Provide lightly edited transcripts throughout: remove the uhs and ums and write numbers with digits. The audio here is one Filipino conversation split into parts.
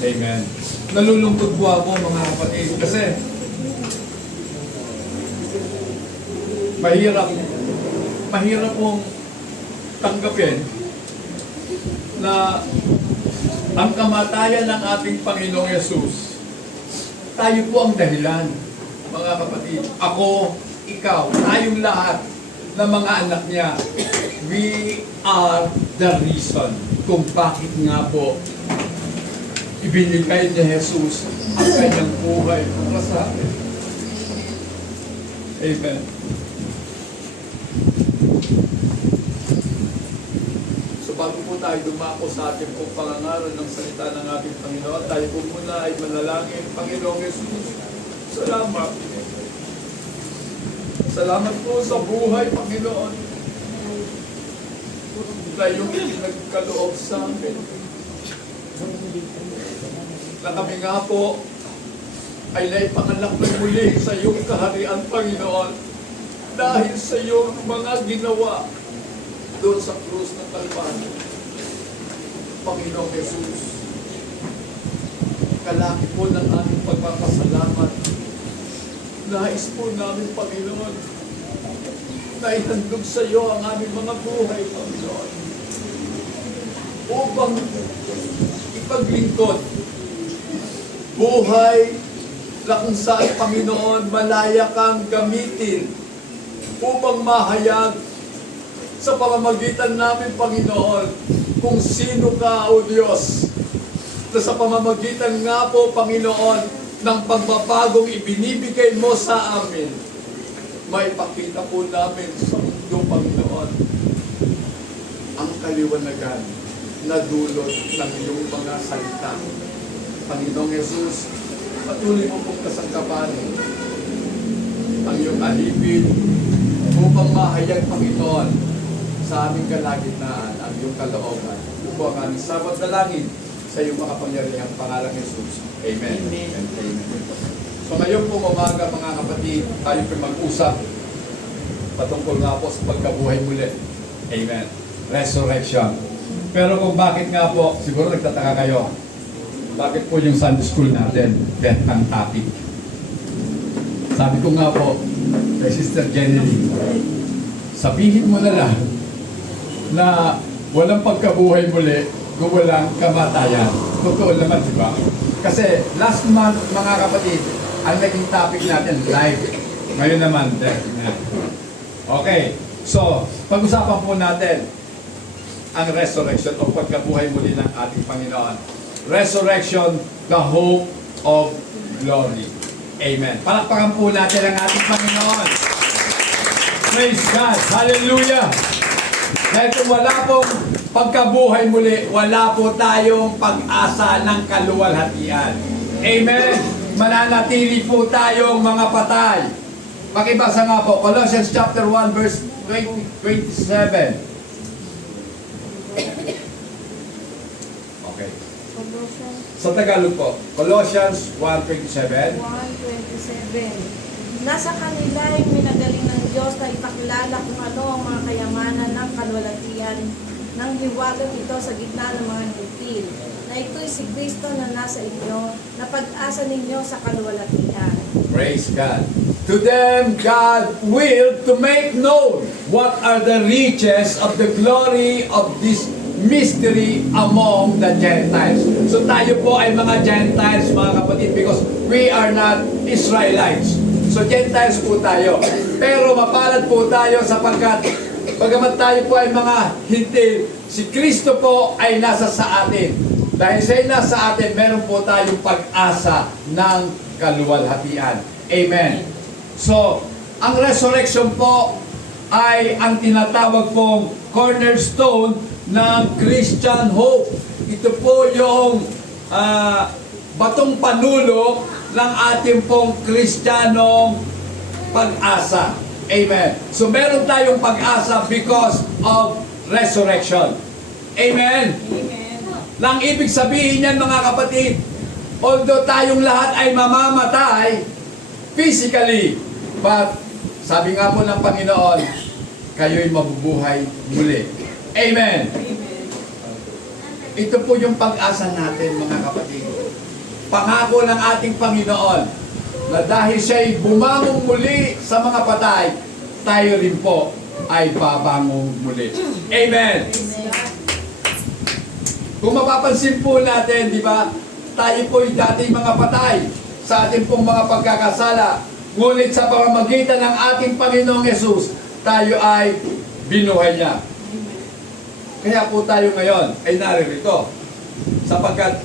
Amen. Nalulungkot po ako mga kapatid kasi mahirap pong tanggapin na ang kamatayan ng ating Panginoong Yesus, tayo po ang dahilan, mga kapatid. Ako, ikaw, tayong lahat na mga anak niya. We are the reason kung bakit nga po ibinigay ni Jesus ang kanyang buhay para sa atin. Amen. So bago po tayo dumako sa ating pong pangangaral ng salita ng ating Panginoon, tayo po muna ay manalangin. Panginoong Jesus, salamat. Salamat po sa buhay, Panginoon, na iyong nagkaloob sa amin. Na kami nga po ay naipanganak na muli sa iyong kaharian, Panginoon, dahil sa iyong mga ginawa doon sa krus ng Kalbaryo. Panginoong Jesus, kalaki po ng aming pagpapasalamat. Nais po namin, Panginoon, na ihandog sa iyo ang aming mga buhay, Panginoon, upang ipaglingkod buhay na kung saan, Panginoon, malaya kang gamitin upang mahayag sa pamamagitan namin, Panginoon, kung sino ka, O Diyos, na sa pamamagitan nga po, Panginoon, ng pagbabagong ibinibigay mo sa amin, maipakita po namin sa mundo, Panginoon, ang kaliwanagan na dulot ng iyong mga salita. Panginoong Jesus, patuloy mo pong kasangkapan ang iyong alipin upang mahayag, Panginoon, sa aming kalagitnaan ang iyong kalooban. Upo ang aming sabat na langit sa iyong makapangyarihang pangalang Jesus. Amen. Amen. And amen. So ngayon pong umaga, mga kapatid, tayo po mag-usap patungkol nga po sa pagkabuhay muli. Amen. Resurrection. Pero kung bakit nga po, siguro nagtataka kayo, bakit po yung Sunday school natin, death ang topic? Sabi ko nga po, kay Sister Jenny, sabihin mo na lang na walang pagkabuhay muli kung walang kamatayan. Totoo naman, di ba? Kasi last month, mga kapatid, ang naging topic natin, life. Ngayon naman, death na. Okay, so, pag-usapan po natin ang resurrection o pagkabuhay muli ng ating Panginoon. Resurrection, the hope of glory. Amen. Palakpakan po natin ang ating Panginoon. Praise God. Hallelujah. Dahil kung wala pong pagkabuhay muli, wala po tayong pag-asa ng kaluwalhatian. Amen. Mananatili po tayong mga patay. Pakibasa nga po, Colossians chapter 1 verse 27. Okay. Sa Tagalog po, Colossians 1:27. 1:27. Nasa kanila ay minagaling ng Diyos na ipakilala kung ano ang mga kayamanan ng kalwalatian ng hiwagang ito sa gitna ng mga hipil, na ito'y si Kristo na nasa inyo, na pag-asa ninyo sa kalwalatian. Praise God. To them, God willed to make known what are the riches of the glory of this mystery among the Gentiles. So tayo po ay mga Gentiles, mga kapatid, because we are not Israelites. So Gentiles po tayo. Pero mapalad po tayo sapagkat bagamat tayo po ay mga hintil, si Kristo po ay nasa sa atin. Dahil siya ay nasa atin, meron po tayong pag-asa ng kaluwalhatian. Amen. So, ang resurrection po ay ang tinatawag pong cornerstone ng Christian hope. Ito po yung batong panulok ng ating pong Kristiyanong pag-asa. Amen. So meron tayong pag-asa because of resurrection. Amen. Amen. Nang ibig sabihin yan, mga kapatid, although tayong lahat ay mamamatay physically, but sabi nga po ng Panginoon, kayo'y mabubuhay muli. Amen. ito po yung pag-asa natin, mga kapatid. Pangako ng ating Panginoon na dahil siya'y bumangong muli sa mga patay, tayo rin po ay babangong muli. Amen! Kung mapapansin po natin, di ba, tayo po'y dati mga patay sa ating pong mga pagkakasala. Ngunit sa pamamagitan ng ating Panginoong Yesus, tayo ay binuhay niya. Kaya po tayo ngayon ay naririto. Sapagkat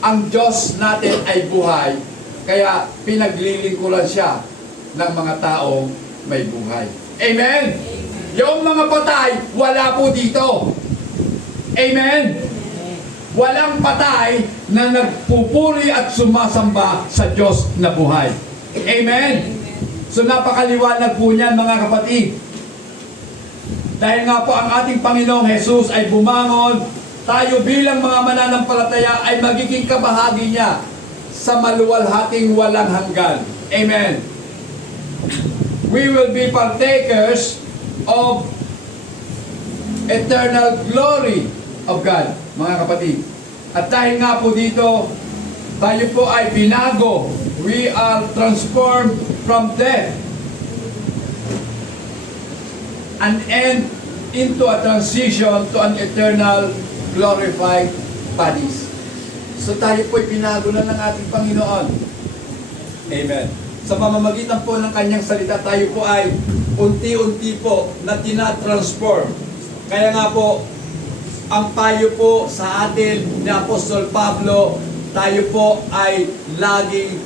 ang Diyos natin ay buhay, kaya pinaglilingkuran siya ng mga taong may buhay. Amen? Yung mga patay, wala po dito. Amen? Walang patay na nagpupuri at sumasamba sa Diyos na buhay. Amen? So napakaliwanag po niyan, mga kapatid. Dahil nga po ang ating Panginoong Jesus ay bumangon, tayo bilang mga mananampalataya ay magiging kabahagi niya sa maluwalhating walang hanggan. Amen. We will be partakers of eternal glory of God, mga kapatid. At dahil nga po dito, tayo po ay binago. We are transformed from death and end into a transition to an eternal glorified bodies. So tayo po'y binago na ng ating Panginoon. Amen. Sa pamamagitan po ng kanyang salita, tayo po ay unti-unti po na tinatransform. Kaya nga po, ang payo po sa atin ni Apostol Pablo, tayo po ay laging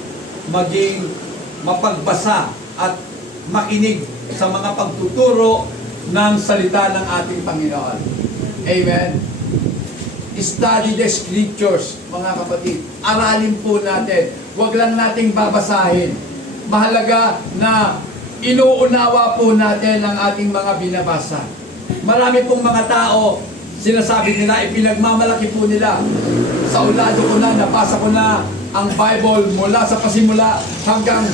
maging mapagbasa at makinig sa mga pagtuturo ng salita ng ating Panginoon. Amen. Study the scriptures, mga kapatid. Aralin po natin. Huwag lang nating babasahin. Mahalaga na inuunawa po natin ang ating mga binabasa. Marami pong mga tao, sinasabi nila, ipinagmamalaki po nila. Sa ulado ko na, nabasa ko na ang Bible mula sa pasimula hanggang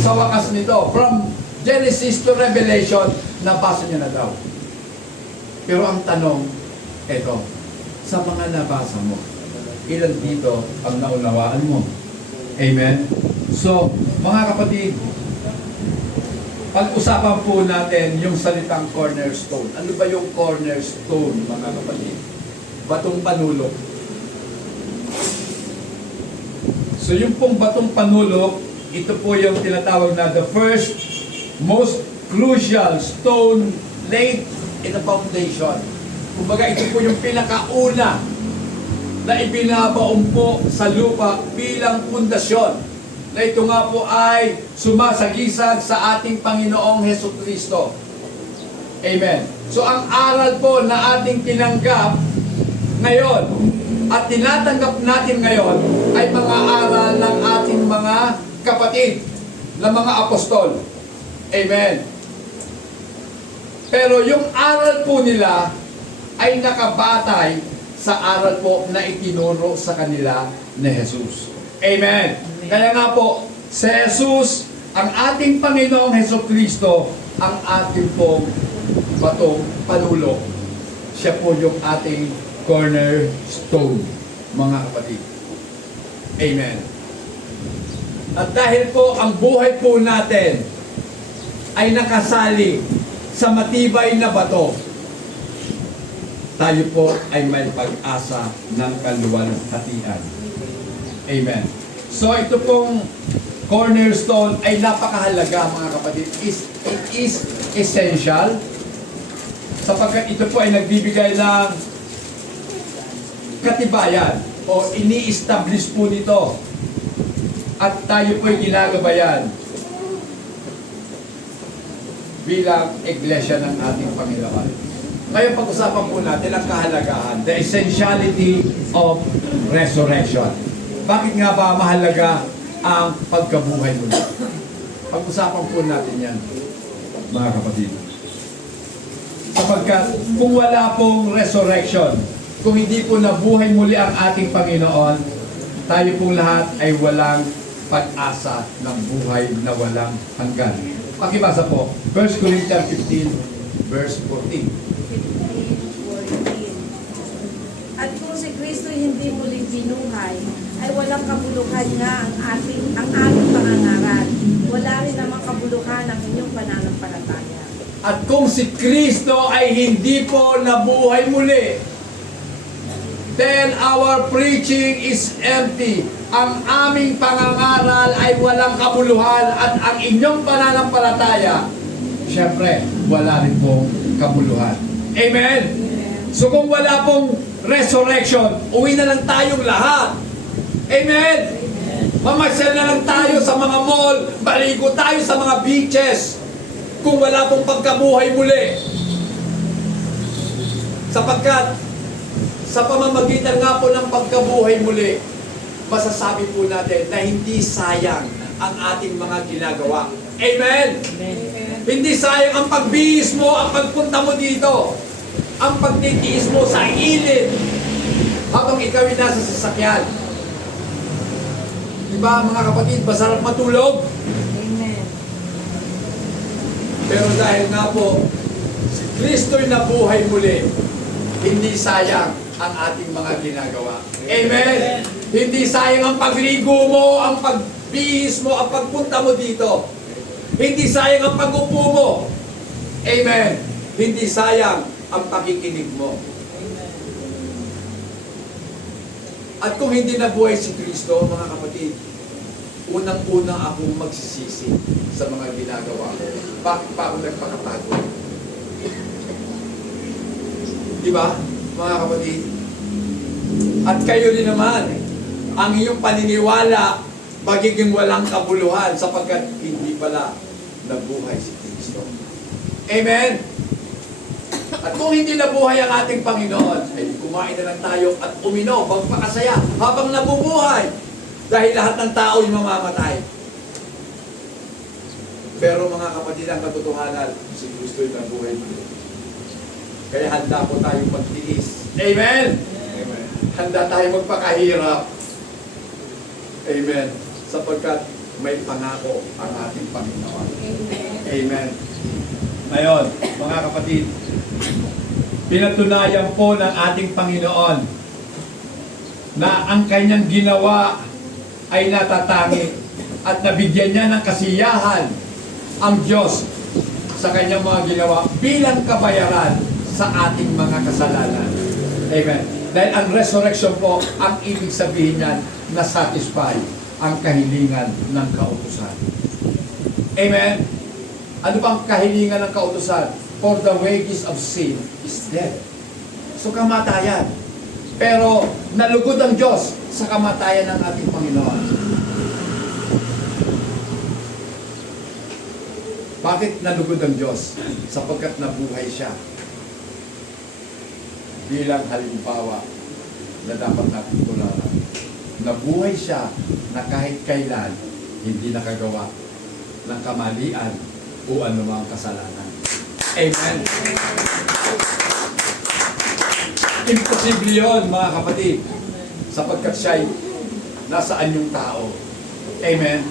sa wakas nito. From Genesis to Revelation, nabasa niya na daw. Pero ang tanong, eto, sa mga nabasa mo, ilan dito ang naunawaan mo? Amen? So, mga kapatid, pag-usapan po natin yung salitang cornerstone. Ano ba yung cornerstone, mga kapatid? Batong panulok. So, yung pong batong panulok, ito po yung tinatawag na the first, most crucial stone laid in a foundation. Kumbaga, ito po yung pinakauna na ibinabaon po sa lupa bilang pundasyon. Na ito nga po ay sumasagisag sa ating Panginoong Hesukristo. Amen. So ang aral po na ating tinanggap ngayon at tinatanggap natin ngayon ay mga aral ng ating mga kapatid na mga apostol. Amen. Pero yung aral po nila ay nakabatay sa aral po na itinuro sa kanila ni Jesus. Amen. Kaya nga po, si Jesus, ang ating Panginoong Hesukristo, ang ating pong batong panulok. Siya po yung ating cornerstone, mga kapatid. Amen. At dahil po ang buhay po natin ay nakasali sa matibay na bato, tayo po ay may pag-asa ng kaluwalhatian. Amen. So ito pong cornerstone ay napakahalaga, mga kapatid. It is essential sapagkat ito po ay nagbibigay ng katibayan o ini-establish po nito at tayo po ay ginagabayan bilang iglesia ng ating Panginoon. Ngayon pag-usapan po natin ang kahalagahan, the essentiality of resurrection. Bakit nga ba mahalaga ang pagkabuhay muli? Pag-usapan po natin yan, mga kapatid. Sapagkat kung wala pong resurrection, kung hindi po nabuhay muli ang ating Panginoon, tayo pong lahat ay walang pag-asa ng buhay na walang hanggan. Pakibasa po, 1 Corinthians 15, verse 14. 15:14. At kung ibinuhay, ay walang kabuluhan nga ang aming pangangaral. Wala rin namang kabuluhan ang inyong pananampalataya. At kung si Kristo ay hindi po nabuhay muli, then our preaching is empty. Ang aming pangangaral ay walang kabuluhan at ang inyong pananampalataya, syempre, wala rin pong kabuluhan. Amen? So kung wala pong resurrection, uwi na lang tayong lahat. Amen? Mamasyal na lang tayo sa mga mall, baligo tayo sa mga beaches, kung wala pong pagkabuhay muli. Sapagkat sa pamamagitan nga po ng pagkabuhay muli, masasabi po natin na hindi sayang ang ating mga ginagawa. Amen? Hindi sayang ang pagbihis mo, ang pagpunta mo dito, ang pagtitiis mo sa ilid habang ikaw ay nasa sasakyan. Diba mga kapatid, masarap matulog? Amen. Pero dahil nga po, si Kristo'y nabuhay muli, hindi sayang ang ating mga ginagawa. Amen? Hindi sayang ang pagligo mo, ang pagbihis mo, ang pagpunta mo dito. Hindi sayang ang pag-upo mo. Amen? Hindi sayang ang pakikinig mo. At kung hindi nabuhay si Kristo, mga kapatid, unang-unang akong magsisisi sa mga ginagawa ko. Bakit pa ako nagpakapagod? Di ba, mga kapatid? At kayo rin naman, ang iyong paniniwala magiging walang kabuluhan sapagkat hindi pala nabuhay si Kristo. Amen? At kung hindi nabuhay ang ating Panginoon, ay kumain na lang tayo at uminom, magpakasaya habang nabubuhay. Dahil lahat ng tao ay mamamatay. Pero mga kapatid, ang katotohanan, si Kristo ay nabuhay muli. Kaya handa po tayong magtiis. Amen? Amen. Handa tayong magpakahirap. Amen. Sapagkat may pangako ang ating Panginoon. Amen. Ngayon, mga kapatid, pinatunayan po ng ating Panginoon na ang kanyang ginawa ay natatangi at nabigyan niya ng kasiyahan ang Diyos sa kanyang mga ginawa bilang kabayaran sa ating mga kasalanan. Amen. Dahil ang resurrection po, ang ibig sabihin niyan na satisfy ang kahilingan ng kautusan. Amen. Ano bang kahilingan ng kautusan? For the wages of sin is death. So kamatayan. Pero nalugod ang Diyos sa kamatayan ng ating Panginoon. Bakit nalugod ang Diyos? Sapagkat nabuhay siya. Bilang halimbawa na dapat natin tularan. Nabuhay siya na kahit kailan hindi nakagawa ng kamalian o anumang kasalanan. Amen. Imposible yun, mga kapatid, sapagkat siya'y nasaan yung tao. Amen.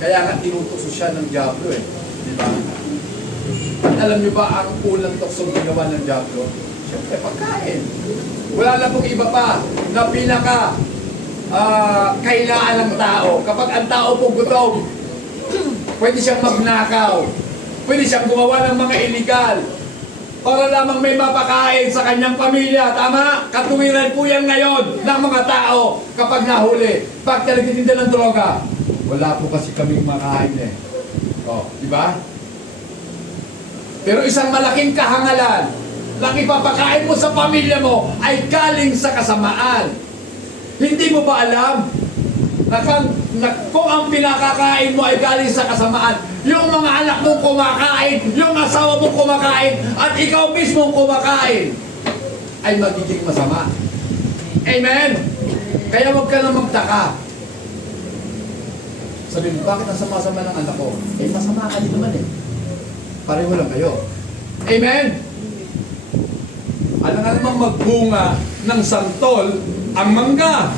Kaya nga tinutukso siya ng Diablo eh. Di ba? At alam niyo ba ang unang tuksong ginawa ng Diablo? Siyempre pagkain. Wala na pong iba pa na pinaka kailangan ng tao. Kapag ang tao po gutom, pwede siyang magnakaw. Pwede siyang gumawa ng mga illegal para lamang may mapakain sa kanyang pamilya. Tama? Katuwiran po yan ngayon ng mga tao kapag nahuli. Bakit nagtitinda ng droga? Wala po kasi kaming makain eh. O, di ba? Pero isang malaking kahangalan lang ipapakain mo sa pamilya mo ay galing sa kasamaan. Hindi mo ba alam na kung ang pinakakain mo ay galing sa kasamaan, yung mga anak mong kumakain, yung asawa mong kumakain, at ikaw mismong kumakain, ay magiging masama. Amen? Kaya huwag ka na magtaka. Sabi mo, bakit ang sama-sama ng anak ko? Eh, masama ka din naman eh. Pareho lang kayo. Amen? Alam nga namang magbunga ng santol ang mangga.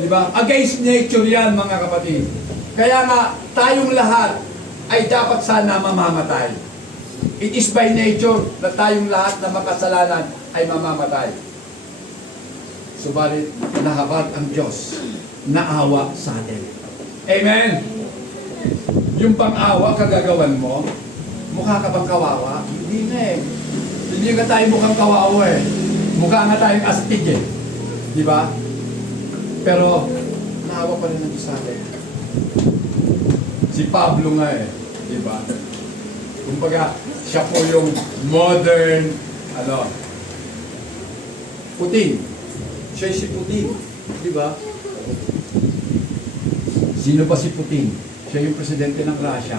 Diba? Against nature yan, mga kapatid. Kaya nga, tayong lahat ay dapat sana mamamatay. It is by nature na tayong lahat na makasalanan ay mamamatay. Subalit, nahabag ang Diyos na awa sa atin. Amen? Yung pang-awa kagagawan mo, mukha ka bang kawawa? Hindi na eh. Hindi nga tayo mukhang kawawa eh. Mukha nga tayong astig eh. Di ba? Pero, naawa pa rin ng Diyos sa atin. Si Pablo nga eh. Di ba? Kumbaga, siya po yung modern, Putin. Siya si Putin. Di ba? Sino ba si Putin? Siya yung presidente ng Russia.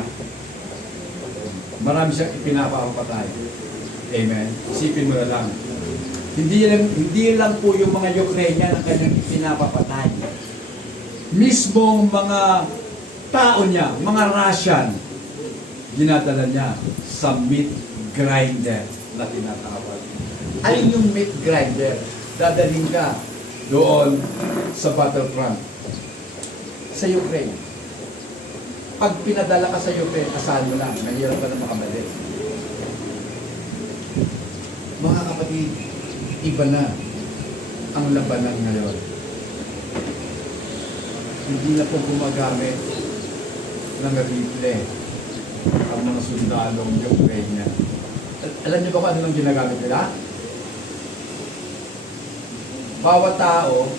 Marami siyang ipinapapatay. Amen? Isipin mo na lang. Hindi lang po yung mga Ukrainian ang kanyang ipinapapatay. Mismong mga tao niya, mga Russian, dinadala niya sa meat grinder na tinatawag. Alin yung meat grinder? Dadalhin ka doon sa battlefront sa Ukraine. Pag pinadala ka sa Ukraine, asahan mo lang, mahirap ka na makabalik. Mga kapatid, iba na ang labanan ngayon. Hindi na po gumagamit ng rifle ang mga sundalong Ukrainian. Alam niyo ba kung ano nang ginagamit nila? Bawat tao,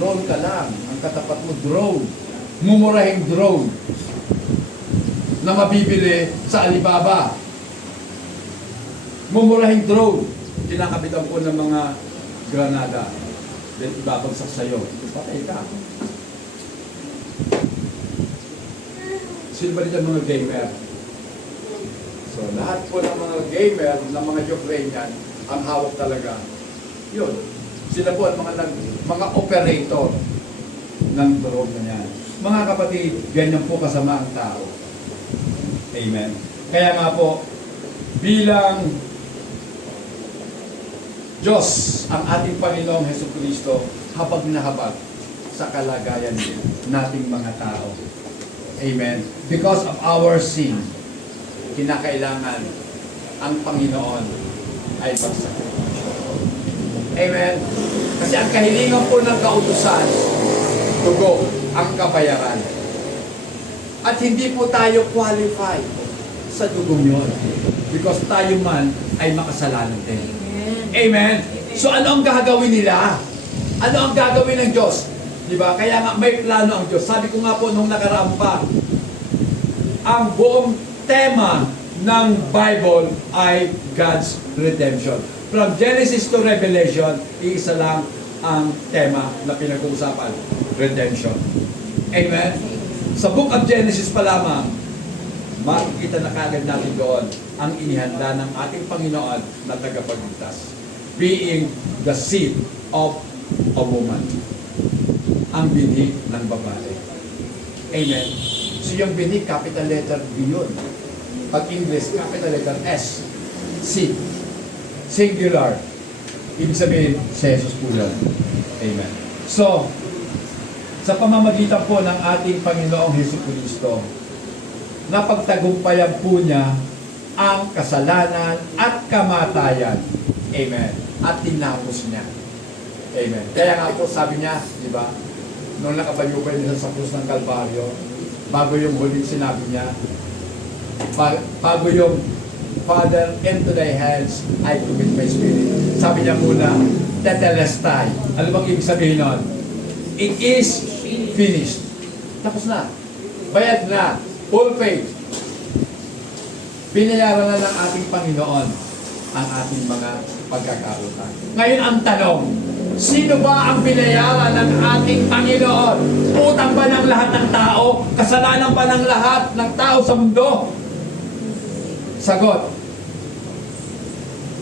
drone ka lang. Ang katapat mo, drone. Mumurahing drone na mabibili sa Alibaba. Mumurahing drone. Kinakabitan po ng mga granada. Then ibabagsak sa'yo. Patay ka. Sino ba rin ang mga gamer? So, lahat po ng mga gamer, ng mga Ukrainian, ang hawak talaga. Yun. Sila po ang mga operator ng drone na yan. Mga kapatid, ganyan po kasama ang tao. Amen. Kaya nga po, bilang Diyos, ang ating Panginoong Hesukristo, habag na habag sa kalagayan nating mga tao. Amen. Because of our sin, kinakailangan ang Panginoon ay magsakripisyo. Amen. Kasi ang kahilingan po ng kautusan, dugo ang kabayaran. At hindi po tayo qualified sa dugong yun. Because tayo man ay makasalanan din. Amen. So ano ang gagawin nila? Ano ang gagawin ng Diyos? Diba? Kaya nga may plano ang Diyos. Sabi ko nga po nung nakaraan pa, ang buong tema ng Bible ay God's redemption. From Genesis to Revelation, iisa lang ang tema na pinag-uusapan, redemption. Amen? Sa Book of Genesis pa lamang, makikita na kagad natin doon ang inihanda ng ating Panginoon na tagapagligtas, being the seed of a woman, ang binhi ng babae. Amen? So yung binhi, capital letter B yun. Pag English, capital letter S. Seed. Singular. Ibig sabihin, si Jesus po yun. Amen. So, sa pamamagitan po ng ating Panginoong Hesukristo, napagtagumpayan po niya ang kasalanan at kamatayan. Amen. At tinapos niya. Amen. Kaya nga po, sabi niya, di ba, nung nakabayubay niya sa krus ng Kalbaryo, bago yung huling sinabi niya, bago yung Father, into thy hands I commit my spirit. Sabi niya muna, tetelestai. Ano bang ibig sabihin nun? It is finished. Tapos na. Bayad na. Full faith. Pinayaran na ng ating Panginoon ang ating mga pagkakautang. Ngayon ang tanong, sino ba ang binayaran ng ating Panginoon? Utang ba ng lahat ng tao? Kasalanan ba ng lahat ng tao sa mundo? Sagot.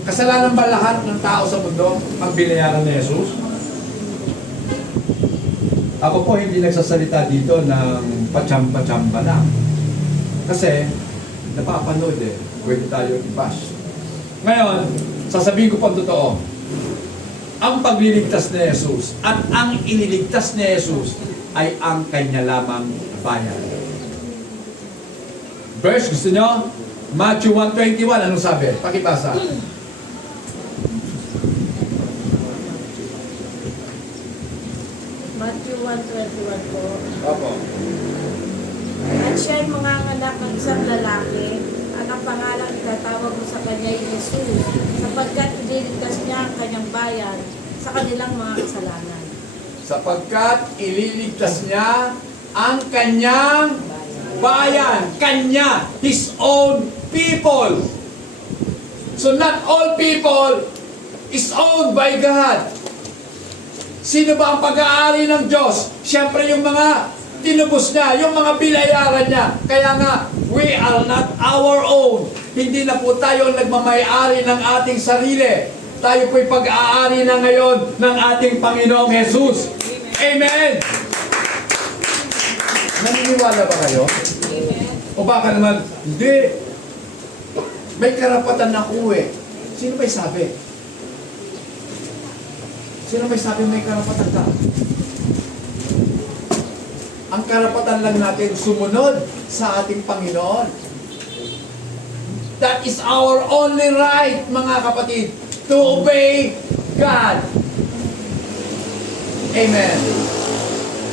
Kasalanan ba lahat ng tao sa mundo ang binayaran ni Jesus? Ako po hindi nagsasalita dito ng pachamba-chamba lang. Kasi napapanood eh. Pwede tayo i-bash. Ngayon, sasabihin ko po ang totoo. Ang pagliligtas ni Jesus at ang iniligtas ni Jesus ay ang kanya lamang bayan. Verse, gusto nyo? Matthew 1:21, anong sabi? Pakibasa. Matthew 1:21 po. Opo. At siya'y manganganak ng isang lalaki, at ang pangalan itatawag mo sa kanya ay Jesus, sapagkat ililigtas niya ang kanyang bayan sa kanilang mga kasalanan. Sapagkat ililigtas niya ang kanyang bayan. Kanya, his own people. So not all people is owned by God. Sino ba ang pag-aari ng Diyos? Siyempre yung mga tinubos niya, yung mga binayaran niya. Kaya nga, we are not our own. Hindi na po tayo nagmamay-ari ng ating sarili. Tayo po'y pag-aari na ngayon ng ating Panginoong Jesus. Amen! Naniniwala ba kayo? Amen. O baka naman, hindi. May karapatan na ako eh. Sino may sabi? Sino may sabi may karapatan ka? Ang karapatan lang natin sumunod sa ating Panginoon. That is our only right, mga kapatid, to obey God. Amen.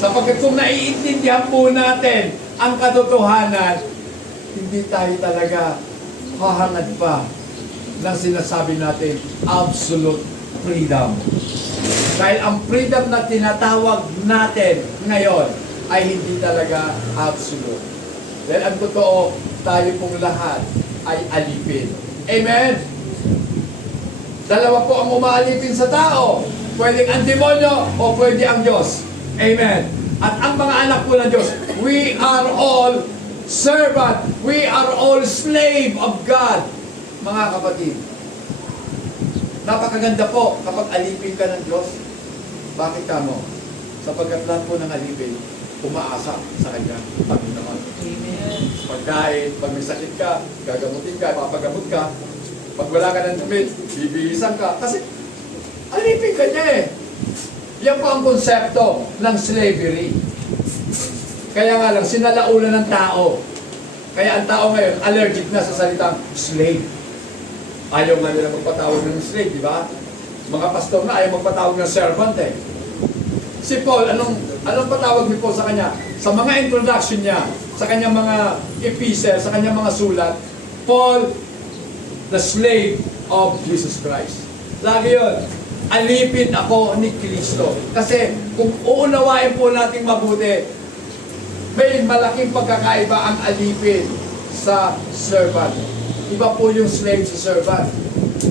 Sapagkat kung naiintindihan po natin ang katotohanan, hindi tayo talaga hahangad pa ng sinasabi natin absolute freedom. Dahil ang freedom na tinatawag natin ngayon ay hindi talaga absolute. Dahil ang totoo, tayo pong lahat ay alipin. Amen? Dalawa po ang umaalipin sa tao. Pwedeng ang demonyo o pwede ang Diyos. Amen. At ang mga anak po ng Diyos, we are all servant. We are all slave of God. Mga kapatid, napakaganda po kapag alipin ka ng Diyos. Bakit ka mo? Sapagkat lahat po ng alipin, umaasa sa kanyang Panginoon. Amen. Pagkain, pag may sakit ka, gagamutin ka, papagamot ka. Pag wala ka ng damit, bibihisan ka. Kasi alipin ka niya eh. Yan po ang konsepto ng slavery. Kaya nga lang, sinalaunan ng tao. Kaya ang tao ngayon, allergic na sa salitang slave. Ayaw nga nila magpatawag ng slave, di ba? Mga pastor na ayaw magpatawag ng servant eh. Si Paul, anong patawag ni Paul sa kanya? Sa mga introduction niya, sa kanyang mga epistle, sa kanyang mga sulat, Paul, the slave of Jesus Christ. Lagi yun, alipin ako ni Kristo. Kasi kung uunawain po natin mabuti, may malaking pagkakaiba ang alipin sa servant. Iba po yung slave sa servant.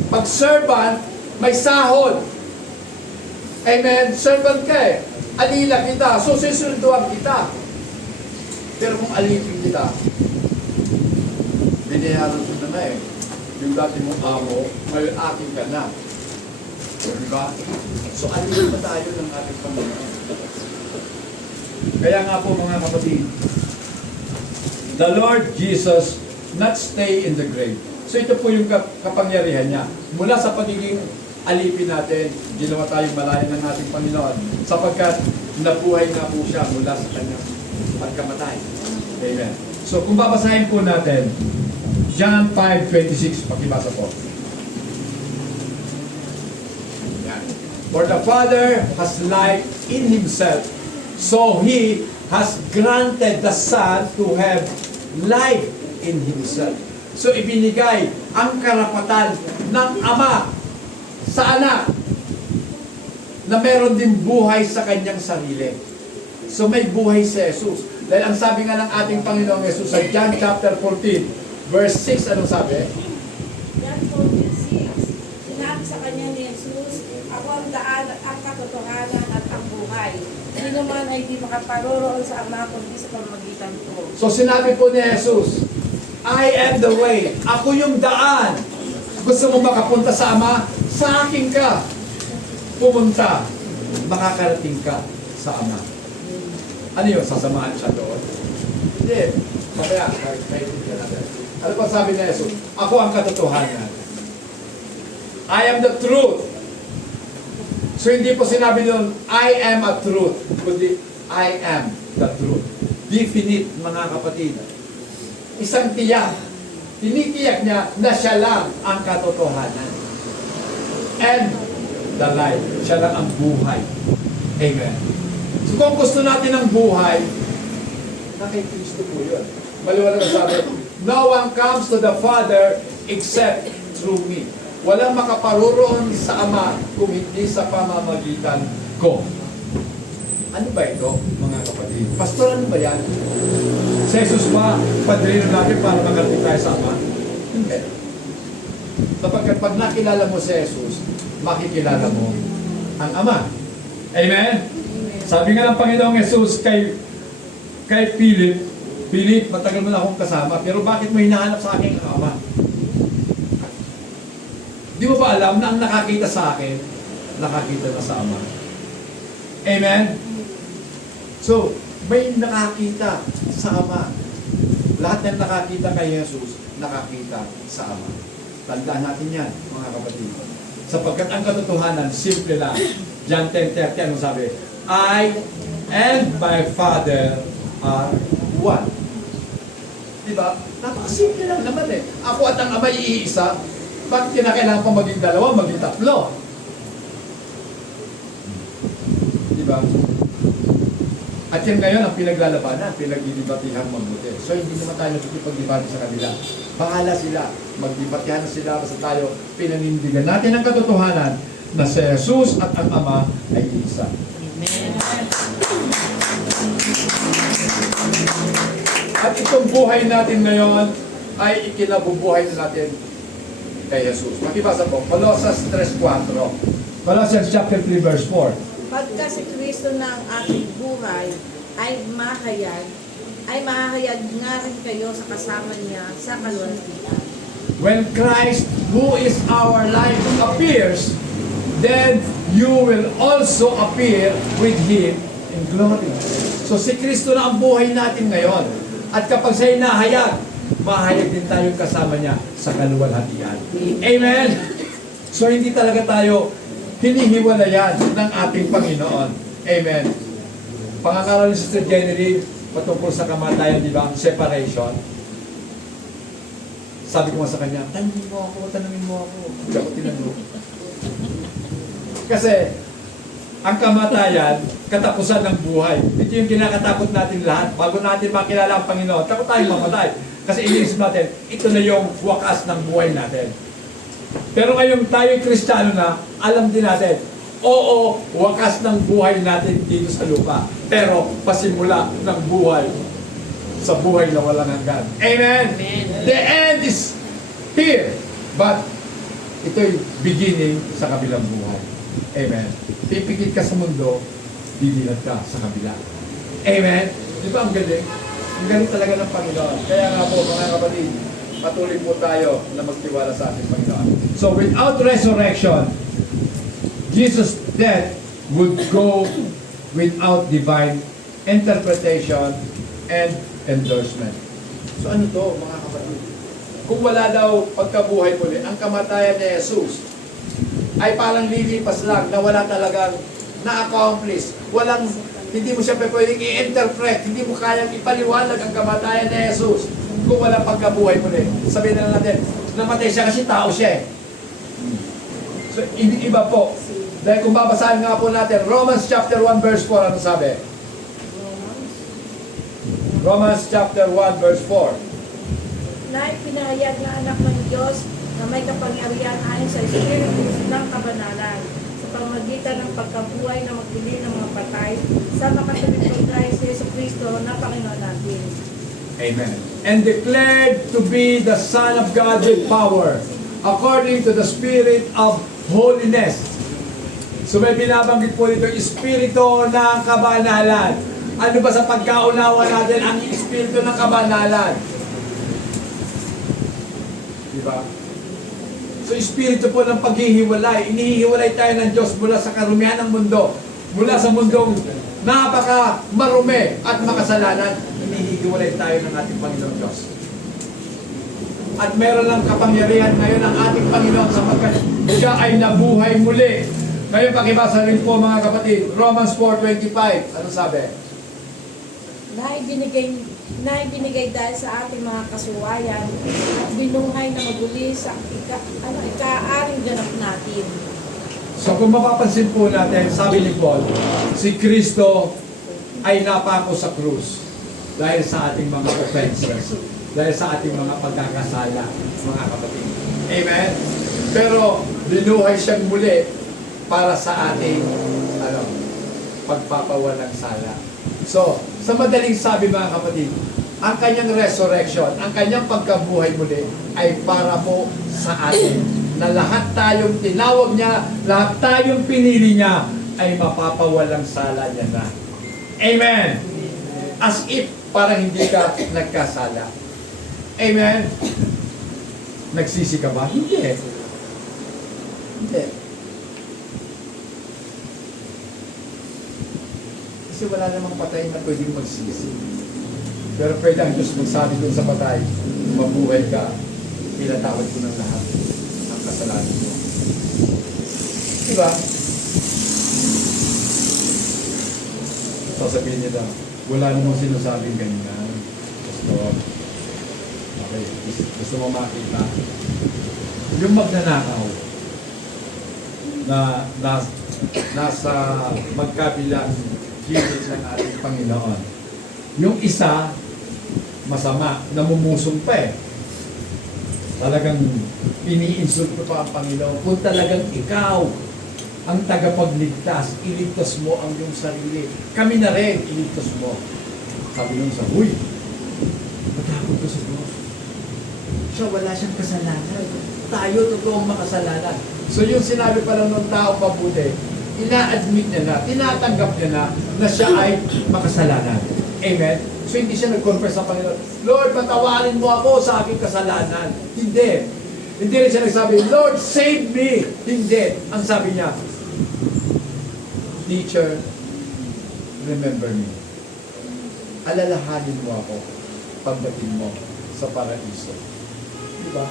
Pag servant, may sahod. Amen? Servant ka eh. Alila kita. So, susunduan kita. Pero kung alipin kita, binayaran ko na nga eh. Yung dati mong amo, ngayon akin ka na. Diba? So, alipin pa tayo ng ating Panginoon. Kaya nga po mga kapatid, the Lord Jesus not stay in the grave. So ito po yung kapangyarihan niya. Mula sa pagiging alipin natin, ginawa tayong malaya ng ating Panginoon sapagkat nabuhay nga po siya mula sa kanyang pagkamatay. Amen. So kung babasahin po natin, John 5:26, pakibasa po. Yan. For the Father has life in Himself, so He has granted the Son to have life in Himself. So ibinigay ang karapatan ng Ama sa Anak na meron din buhay sa kanyang sarili. So may buhay si Jesus. Dahil ang sabi nga ng ating Panginoong Jesus sa John chapter 14, verse 6, anong sabi? John 14:6. Sinabi sa kanya ni Jesus, ako ang daan, ang katotohanan at ang buhay. Sino man ay di makaparoroon sa Ama kundi sa pamamagitan ko. So sinabi po ni Jesus, I am the way. Ako yung daan. Gusto mo makapunta sa Ama? Sa akin ka. Pumunta. Makakarating ka sa Ama. Ano yun? Sasamahan siya doon? Hindi. Mamaya, kahit natin. Ano pa sabi ni Jesus? Ako ang katotohanan. I am the truth. So hindi po sinabi doon, I am a truth. Kundi, I am the truth. Definite, mga kapatid. Isang tiyak. Tinitiyak niya na siya lang ang katotohanan. And the life. Siya lang ang buhay. Amen. So kung gusto natin ng buhay, na kay Kristo po yun. Maliwanag ang sabi, no one comes to the Father except through me. Walang makaparuroon sa Ama kung hindi sa pamamagitan ko. Ano ba ito, mga kapatid? Pastor, ano ba yan? Si Jesus ba, padrino natin para makarating tayo sa Ama? Hindi. Sapagkat pag nakilala mo si Jesus, makikilala mo ang Ama. Amen? Sabi nga ng Panginoong Jesus kay Philip, matagal mo na akong kasama, pero bakit mo hinahanap sa akin ang Ama? Di mo ba alam na ang nakakita sa akin, nakakita na sa Ama? Amen? So, may nakakita sa Ama. Lahat ng nakakita kay Jesus, nakakita sa Ama. Tandaan natin yan, mga kapatid. Sapagkat ang katotohanan, simple lang. John 10:30, ano sabi? I and my Father are one. Diba? Napakasimple lang naman eh. Ako at ang Ama iisa. Bakit kinakailangan pa maging dalawa, maging tatlo? Diba? At yan ngayon ang pinaglalabanan, pinaglilibatihan mabuti. So hindi naman tayo nakikipag-debate sa kanila. Bahala sila, maglibatihan na sila basta tayo pinanindigan natin ang katotohanan na si Jesus at ang Ama ay isa. Amen. At itong buhay natin ngayon ay ikinabubuhay na natin kay Jesus. Makibasa po, Colossians 3:4. Colossians chapter 3 verse 4. Pagka si Kristo na ang ating buhay ay mahayag nga rin kayo sa kasama niya sa kalwalhatian. When Christ, who is our life, appears, then you will also appear with Him in glory. So si Kristo na ang buhay natin ngayon. At kapag siya'y nahayag, mahayag din tayong kasama niya sa kaluwalhatian. Amen? So hindi talaga tayo hinihiwalayan ng ating Panginoon. Amen. Pangangaral ni Sister Jenny patungkol sa kamatayan, di ba? Separation. Sabi ko nga sa kanya, tanungin mo ako. Hindi ako tinanong. Kasi, ang kamatayan, katapusan ng buhay. Ito yung kinakatakot natin lahat. Bago natin makilala ang Panginoon, takot tayong mamatay. Kasi iniisip natin, ito na yung wakas ng buhay natin. Pero ngayong tayo'y Kristiyano na, alam din natin, oo, wakas ng buhay natin dito sa lupa. Pero pasimula ng buhay sa buhay na walang hanggan. Amen? Amen. The end is here. But ito'y beginning sa kabilang buhay. Amen. Pipikit ka sa mundo, bibilag ka sa kabila. Amen? Di ba ang galing? Ang galing talaga ng Panginoon. Kaya nga po, mga kapatid, patuloy po tayo na magtiwala sa ating Panginoon. So, without resurrection, Jesus' death would go without divine interpretation and endorsement. So, ano to, mga kapatid? Kung wala daw pagkabuhay muli, ang kamatayan ni Jesus ay parang lilipas lang na wala talagang na-accomplish. Hindi mo siya pwedeng i-interpret, hindi mo kayang ipaliwanag ang kamatayan ni Jesus kung wala pagkabuhay muli. Sabihin na lang natin, namatay siya kasi tao siya eh. So, iba po. Dahil kung babasahin nga po natin, Romans chapter 1 verse 4, ano sabi? Romans chapter 1 verse 4. Na ipinahayag na anak ng Diyos na may kapangyarihan ayon sa Espiritu ng kabanalan sa pamamagitan ng pagkabuhay na magbili ng mga patay sa makatuwid ng Christ Yesu Kristo na Panginoon natin. Amen. And declared to be the Son of God with power, according to the Spirit of holiness. So may binabanggit po dito, Espiritu ng kabanalan. Ano ba sa pagkaunawa natin ang Espiritu ng kabanalan? Diba? So Espiritu po ng paghihiwalay. Inihiwalay tayo ng Diyos mula sa karumihan ng mundo. Mula sa mundong napaka marumi at makasalanan. Inihiwalay tayo ng ating Panginoon Diyos. At meron lang kapangyarihan ngayon ang ating Panginoon sapagkat siya ay nabuhay muli. Ngayon pakibasa rin po mga kapatid, Romans 4:25. Ano sabi? Na ibinigay dahil sa ating mga kasuwayan at binuhay na maguli sa ikaaring ganap natin. So kung mapapansin po natin, sabi ni Paul, si Kristo ay napako sa krus dahil sa ating mga offenses, dahil sa ating mga pagkakasala, mga kapatid. Amen? Pero binuhay siyang muli para sa ating pagpapawalang sala. So, sa madaling sabi mga kapatid, ang kanyang resurrection, ang kanyang pagkabuhay muli ay para po sa atin. Na lahat tayong tinawag niya, lahat tayong pinili niya, ay mapapawalang sala niya na. Amen! As if para hindi ka nagkasala. Amen? Nagsisi ka ba? Hindi. Hindi. Kasi wala namang patay na pwedeng magsisi. Pero pwede ang Diyos magsabi dun sa patay, mabuhay ka, pinatawad ko ng lahat ng kasalanan mo. Diba? Sasabihin niya daw, wala namang sinasabing ganyan. Pastor, okay, gusto mo makita? Yung magnanakaw na nasa magkabilang gilid ng ating Panginoon. Yung isa, masama, namumusong pa eh. Talagang iniinsult ko pa ang Panginoon. Kung talagang ikaw ang tagapagligtas, iligtas mo ang iyong sarili. Kami na rin, iligtas mo. Sabi nung sa, huy, matakot ko sa Diyos. Siya, wala siyang kasalanan. Tayo, totoong makasalanan. So yung sinabi pa lang ng tao mabuti, ina-admit niya na, tinatanggap niya na siya ay makasalanan. Amen? So hindi siya nag-confess sa Panginoon, Lord, patawarin mo ako sa aking kasalanan. Hindi. Hindi rin siya nagsabi, Lord, save me. Hindi. Ang sabi niya, Teacher, remember me. Alalahanin mo ako pagdating mo sa paraiso. Diba?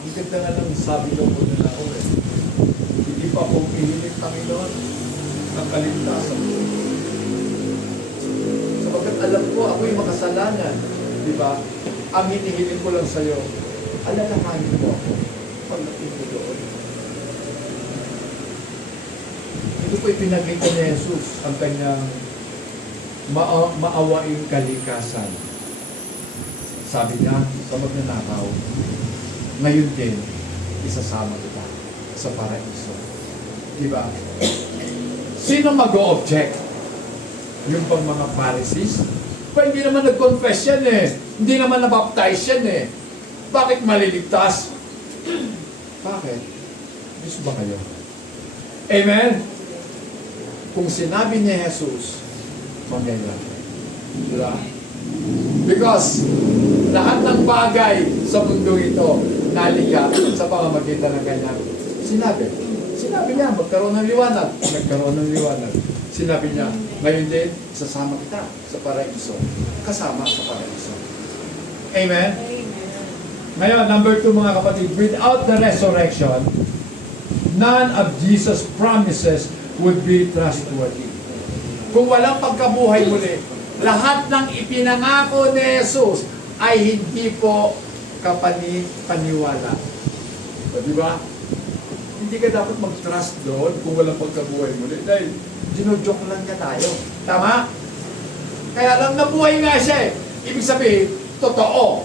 Ang ganda nga ng sabi ko po na ako eh. Hindi pa akong inilig Panginoon ng kaligtasan ko. Sapagkat alam ko, ako'y makasalanan. Diba? Ang hinihiling ko lang sa'yo, alalahanin mo ako pagdating mo doon. Ito po ipinakita ni Jesus ang kanyang maawaing kalikasan. Sabi niya sa magnanakaw, ngayon din, isasama kita sa paraiso. Diba? Sino mag-o-object? Yung pang mga Pharisees? Pa hindi naman nag-confess yan eh. Hindi naman nabaptize yan eh. Bakit maliligtas? Bakit? Diyos ba kayo? Amen? Kung sinabi ni Jesus, mangyayari. Diba? Because lahat ng bagay sa mundo ito nalikha sa pamamagitan ng kanyang sinabi. Sinabi niya, magkaroon ng liwanag. Nagkaroon ng liwanag. Sinabi niya, ngayon din, sasama kita sa paraiso. Kasama sa paraiso. Amen? Ngayon, number 2 mga kapatid, without the resurrection, none of Jesus' promises would be trustworthy. Kung walang pagkabuhay muli, lahat ng ipinangako ni Jesus ay hindi po kapani-paniwala. So, di ba? Hindi ka dapat mag-trust doon kung walang pagkabuhay muli. Dahil dinojoke lang niya tayo. Tama? Kaya lang nabuhay nga siya eh. Ibig sabihin, totoo.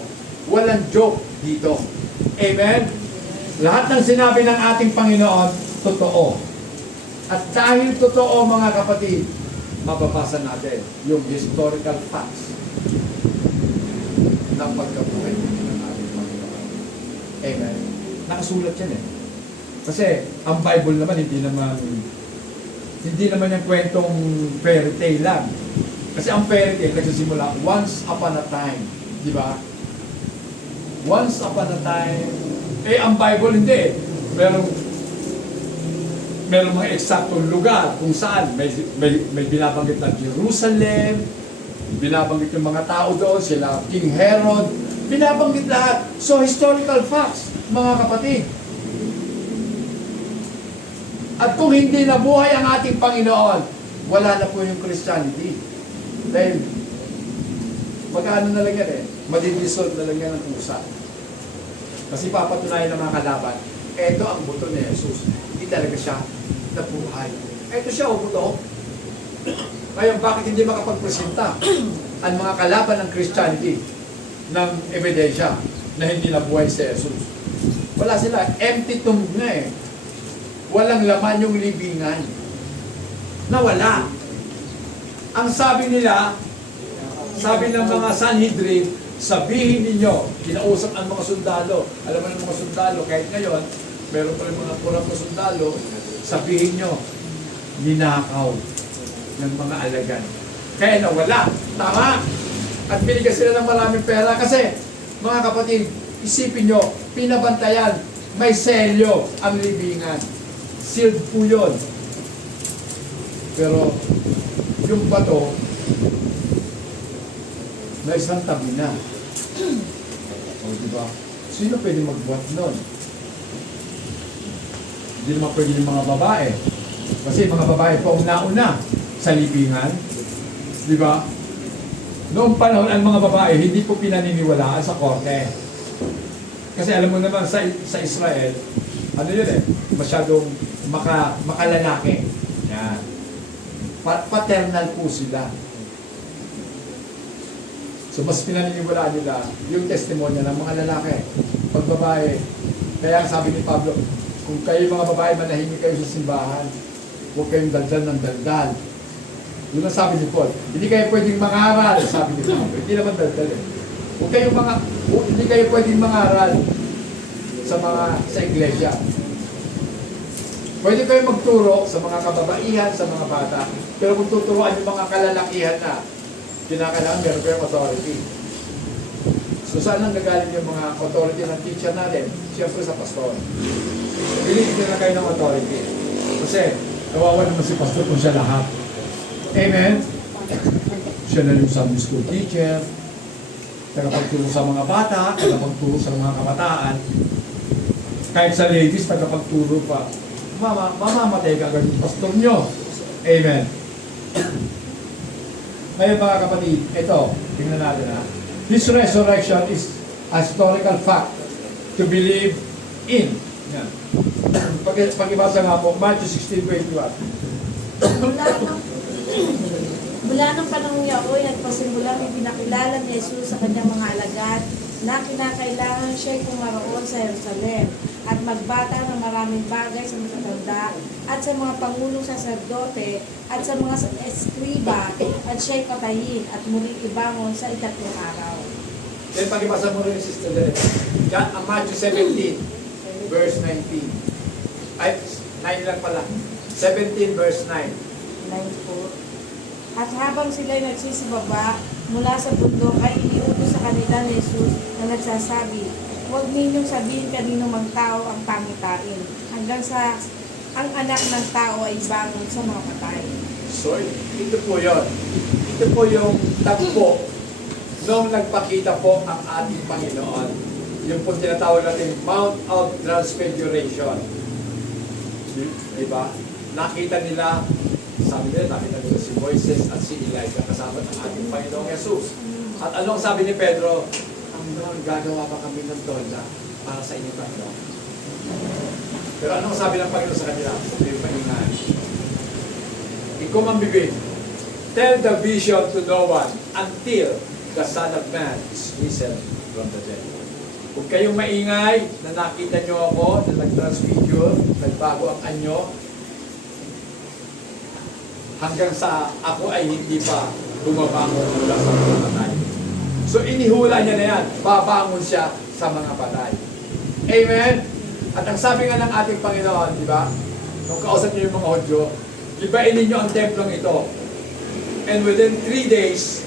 Walang joke dito. Amen? Lahat ng sinabi ng ating Panginoon, totoo. At dahil totoo mga kapatid, mababasa natin yung historical facts ng pagkabuhay ng ating Panginoon. Amen? Nakasulat yan eh. Kasi ang Bible naman hindi naman yung kwentong fairy tale lang. Kasi ang fairy tale nagsisimula once upon a time, di ba? Once upon a time. Eh ang Bible hindi. Merong mga eksaktong lugar kung saan may binabanggit na Jerusalem, binabanggit yung mga tao doon, sila King Herod, binabanggit lahat. So historical facts, mga kapatid. At kung hindi nabuhay ang ating Panginoon, wala na po yung Christianity. Dahil, mag-ano na lang yan eh, madidissolve na lang yan ng pusa. Kasi papatunayan ng mga kalaban, eto ang buto ni Jesus. Hindi talaga siya nabuhay. Eto siya, o buto. Ngayon, bakit hindi makapagpresenta ang mga kalaban ng Christianity ng ebidensya na hindi nabuhay si Jesus? Wala sila. Empty tomb nga eh. Walang laman yung libingan. Nawala. Ang sabi nila, sabi ng mga Sanhedrin, sabihin ninyo, kinausap ang mga sundalo. Alam mo ng mga sundalo, kahit ngayon, meron pa rin mga kurang na sundalo, sabihin nyo, ninakaw ng mga alagad. Kaya nawala. Tama. At binigyan sila ng maraming pera kasi, mga kapatid, isipin nyo, pinabantayan, may selyo ang libingan. Sealed po yun. Pero, yung bato, na isang tabi na. O, diba? Sino pwede magbuhat nun? Hindi naman pwede yung mga babae. Kasi mga babae po ang nauna sa libingan. Di ba? Noong panahon, ang mga babae, hindi po pinaniniwalaan sa korte. Kasi alam mo naman, sa Israel, ano yun eh, masyadong makalalaki. Yan. Paternal po sila. So mas pinaniniwalaan nila yung testimonya ng mga lalaki. Pag babae, kaya sabi ni Pablo, kung kayo mga babae manahimik kayo sa simbahan, huwag kayong daldal ng daldal. Yun ang sabi ni Paul. Hindi kayo pwedeng mangaral, sabi ni Pablo. Hindi naman daldal eh. Hindi kayo pwedeng mangaral sa iglesia. Pwede kayo magturo sa mga kababaihan, sa mga bata. Pero kung tuturuan yung mga kalalakihan na, kinakailangan meron kayong authority. So saan ang nagaling yung mga authority ng teacher natin? Siyempre sa pastor. Bigyan na kayo ng authority. Kasi kawawa naman si pastor kung siya lahat. Amen? Siya na yung Sunday school teacher, tagapagturo sa mga bata, tagapagturo sa mga kabataan. Kahit sa ladies, tagapagturo pa. Mamamatay ka agad yung pastor nyo. Amen. Ngayon mga kapatid, ito, tingnan natin ha. His resurrection is a historical fact to believe in. Yan. Pag-ibasa nga po, Matthew 16:21. Mula ng panahon yaoy, nagpasimula may pinakilala ni Jesus sa kanyang mga alagad na kinakailangan siya'y kumaroon sa Jerusalem at magbata ng maraming bagay sa matatanda at sa mga pangulong saserdote at sa mga eskriba at siya'y patayin at muling ibangon sa ikatlong araw. Then pag-ibasa mo rin, Sister Lene. Matthew 17, verse 19. Ay, 9 lang pala. 17 verse 9. 9 po. At habang sila'y nagsisibaba mula sa bundok ay iniutos sa kanila ni Jesus na nagsasabi, huwag ninyong sabihin kanino mang tao ang pangitain, hanggang sa ang anak ng tao ay bangon sa mga patay. So, ito po yun. Ito po yung tagpo nung nagpakita po ang ating Panginoon. Yung po tinatawag natin Mount of Transfiguration. Diba? Nakita nila, sabi nila, nakita nila si Moises at si Elijah kasama ng ating Panginoong Jesus. At anong sabi ni Pedro? Ang gagawa pa kami ng tolda para sa inyong tatlo. Pero anong sabi ng Panginoon sa kanila? Sabi yung pahingan. Ikaw ang bibig. Tell the vision to no one until the Son of Man is risen from the dead. Huwag kayong maingay na nakita nyo ako na nag-transfigure, nagbago ang anyo, hanggang sa ako ay hindi pa bumabangon mula sa mga patay. So inihula niya na yan, babangon siya sa mga patay. Amen? At ang sabi nga ng ating Panginoon, di ba? Nung kausap niyo yung mga Hudyo, ibain ninyo ang templong ito. And within 3 days,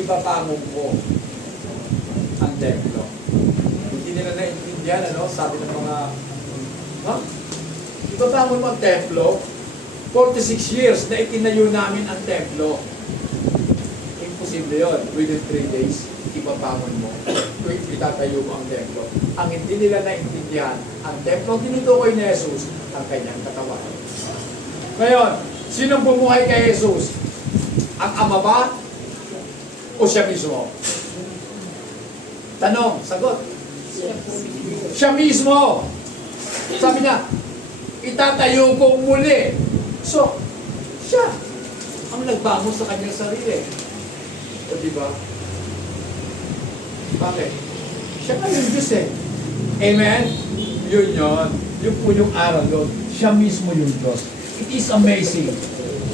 ibabangon ko ang templo. Hindi nila naintindihan, ano? Sabi ng mga, ibabangon mo ang templo? 46 years na itinayo namin ang templo. Imposible yun. Within 3 days, ibabangon mo. Itatayo mo ang templo. Ang hindi nila naintindihan, ang templo tinutukoy ni Jesus, ang kanyang katawan. Ngayon, sinong bumuhay kay Jesus? Ang Ama ba? O siya mismo? Tanong, sagot. Siya mismo. Sabi niya, itatayo ko muli. So, siya ang ang nagbangon sa kanyang sarili. O diba? Bakit? Siya nga yung Diyos eh. Amen? Yun yun. Yun po yung aral doon. Siya mismo yung Diyos. It is amazing.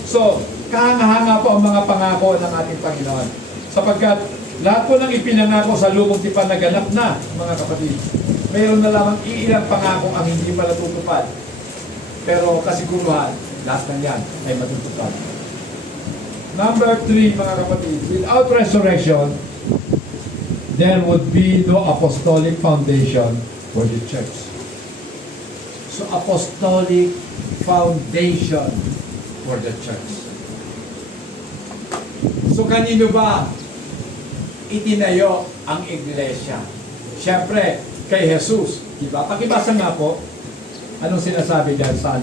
So, kahanga-hanga po ang mga pangako ng ating Panginoon. Sapagkat lahat po ng ipinangako sa lumang tipan naganap na, mga kapatid. Mayroon na lamang iilang pangako ang hindi pa natutupad. Pero kasiguruhan, lahat ng yan ay matutupad. Number 3, mga kapatid, without resurrection, there would be no apostolic foundation for the church. So, apostolic foundation for the church. So, kanino ba itinayo ang iglesia? Siyempre, kay Jesus. Diba? Pakibasa nga po, anong sinasabi dyan sa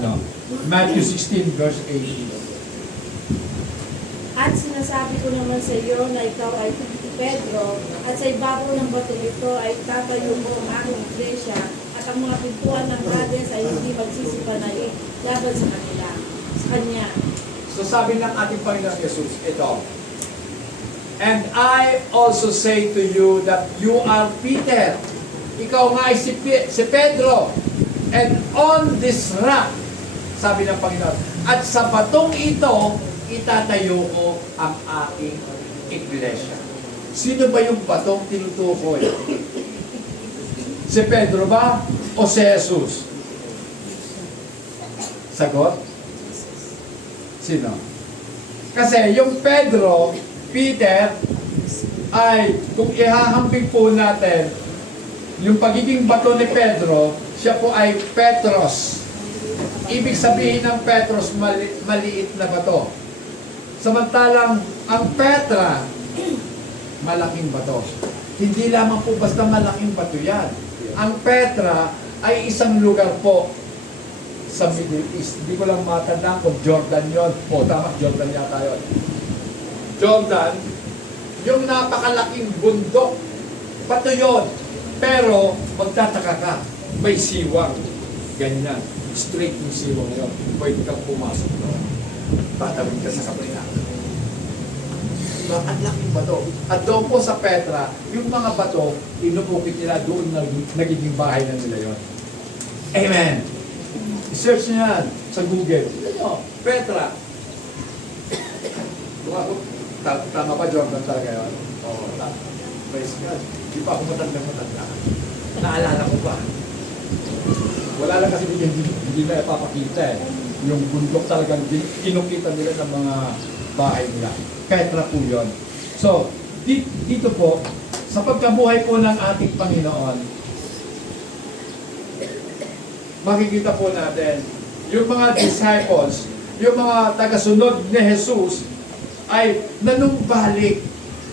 Matthew 16 verse 18. At sinasabi ko naman sa iyo na ikaw ay Pedro, at sa ibabaw ng bato ito ay tatayo mo ang aking iglesia, at ang mga pintuan ng Hades ay hindi magsisipanaig laban sa kanila, sa kanya. So sabi ng ating Panginoon Jesus, ito, and I also say to you that you are Peter. Ikaw nga ay si Pedro. And on this rock, sabi ng Panginoon, at sa batong ito, itatayo ko ang aking iglesia. Sino ba yung batong tinutukoy? Si Pedro ba o si Jesus? Sagot? Sino? Kasi yung Pedro, Peter, ay kung ihahambing po natin yung pagiging bato ni Pedro, siya po ay Petros. Ibig sabihin ng Petros, maliit na bato. Samantalang ang Petra, malaking bato. Hindi lamang po basta malaking bato yan. Ang Petra ay isang lugar po sa Middle East. Hindi ko lang matandaan kung Jordan yon. O tama, Jordan yata yun. Jordan, yung napakalaking bundok, bato yun. Pero magtataka ka, may siwang. Ganyan. Straight yung siwang yun. Pwede kang pumasok doon. Tatawid ka sa kapila. Ang laking bato. At doon po sa Petra, yung mga bato, inupukit nila doon na nagiging bahay na nila yun. Amen! I-search nyo yan sa Google. Tignan nyo, Petra. Tama pa, Jordan talaga yun? Oo, tama. Praise God. Di pa ako matanda. Naalala ko pa. Wala lang kasi hindi na ipapakita eh. Yung bundok talagang kinukita nila ng mga bahay nila. Petra po yun. So, dito po, sa pagkabuhay po ng ating Panginoon, makikita po natin, yung mga disciples, yung mga tagasunod ni Jesus, ay nanumbalik.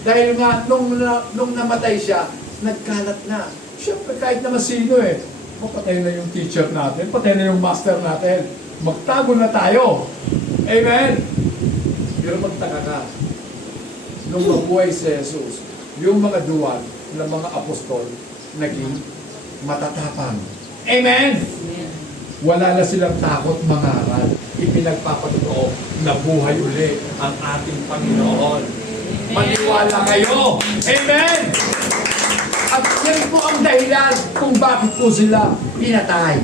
Dahil nga, nung namatay siya, nagkalat na. Siyempre, kahit naman sino eh, patay na yung teacher natin, patay na yung master natin, magtago na tayo. Amen? Pero magtaka ka, nung mabuhay si Jesus, yung mga duwan ng mga apostol, naging matatapang. Amen? Wala na silang takot mangaral. Ipinagpapatotoo na buhay uli ang ating Panginoon. Maniwala kayo. Amen? At yan po ang dahilan kung bakit po sila pinatay.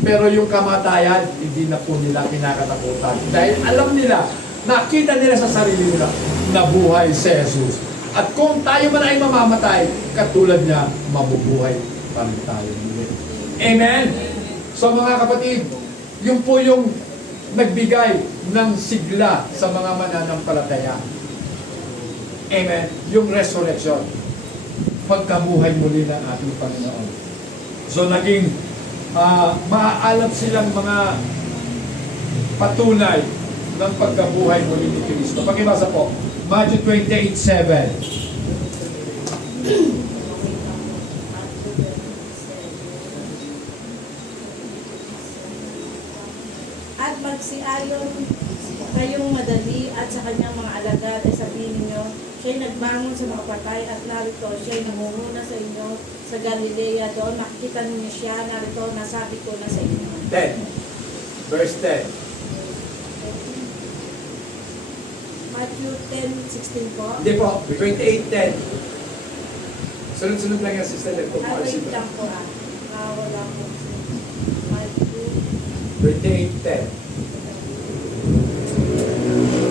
Pero yung kamatayan, hindi na po nila kinakatakutan. Dahil alam nila, nakita nila sa sarili nila na buhay si Jesus. At kung tayo man ay mamamatay, katulad niya, mabubuhay pa rin tayo muli. Amen? So mga kapatid, yun po yung nagbigay ng sigla sa mga mananampalataya. Amen? Yung resurrection. Pagkabuhay muli ng ating Panginoon. So naging maaalap silang mga patunay ng pagkabuhay muli ni Kristo. Pakibasa po, Matthew 28:7. At magsiayon kayong madali at sa kanyang mga alagad ay sabihin ninyo, siya'y nagbangon sa mga patay at narito siya'y namumuna sa inyo sa Galilea. Doon makikita ninyo siya, narito nasabi ko na sa inyo. 10. Verse 10. Matthew 10:16 po. Hindi po, 28:10. Sunod-sunod lang yung sister. Wait lang po. Wala po. Matthew. 28:10.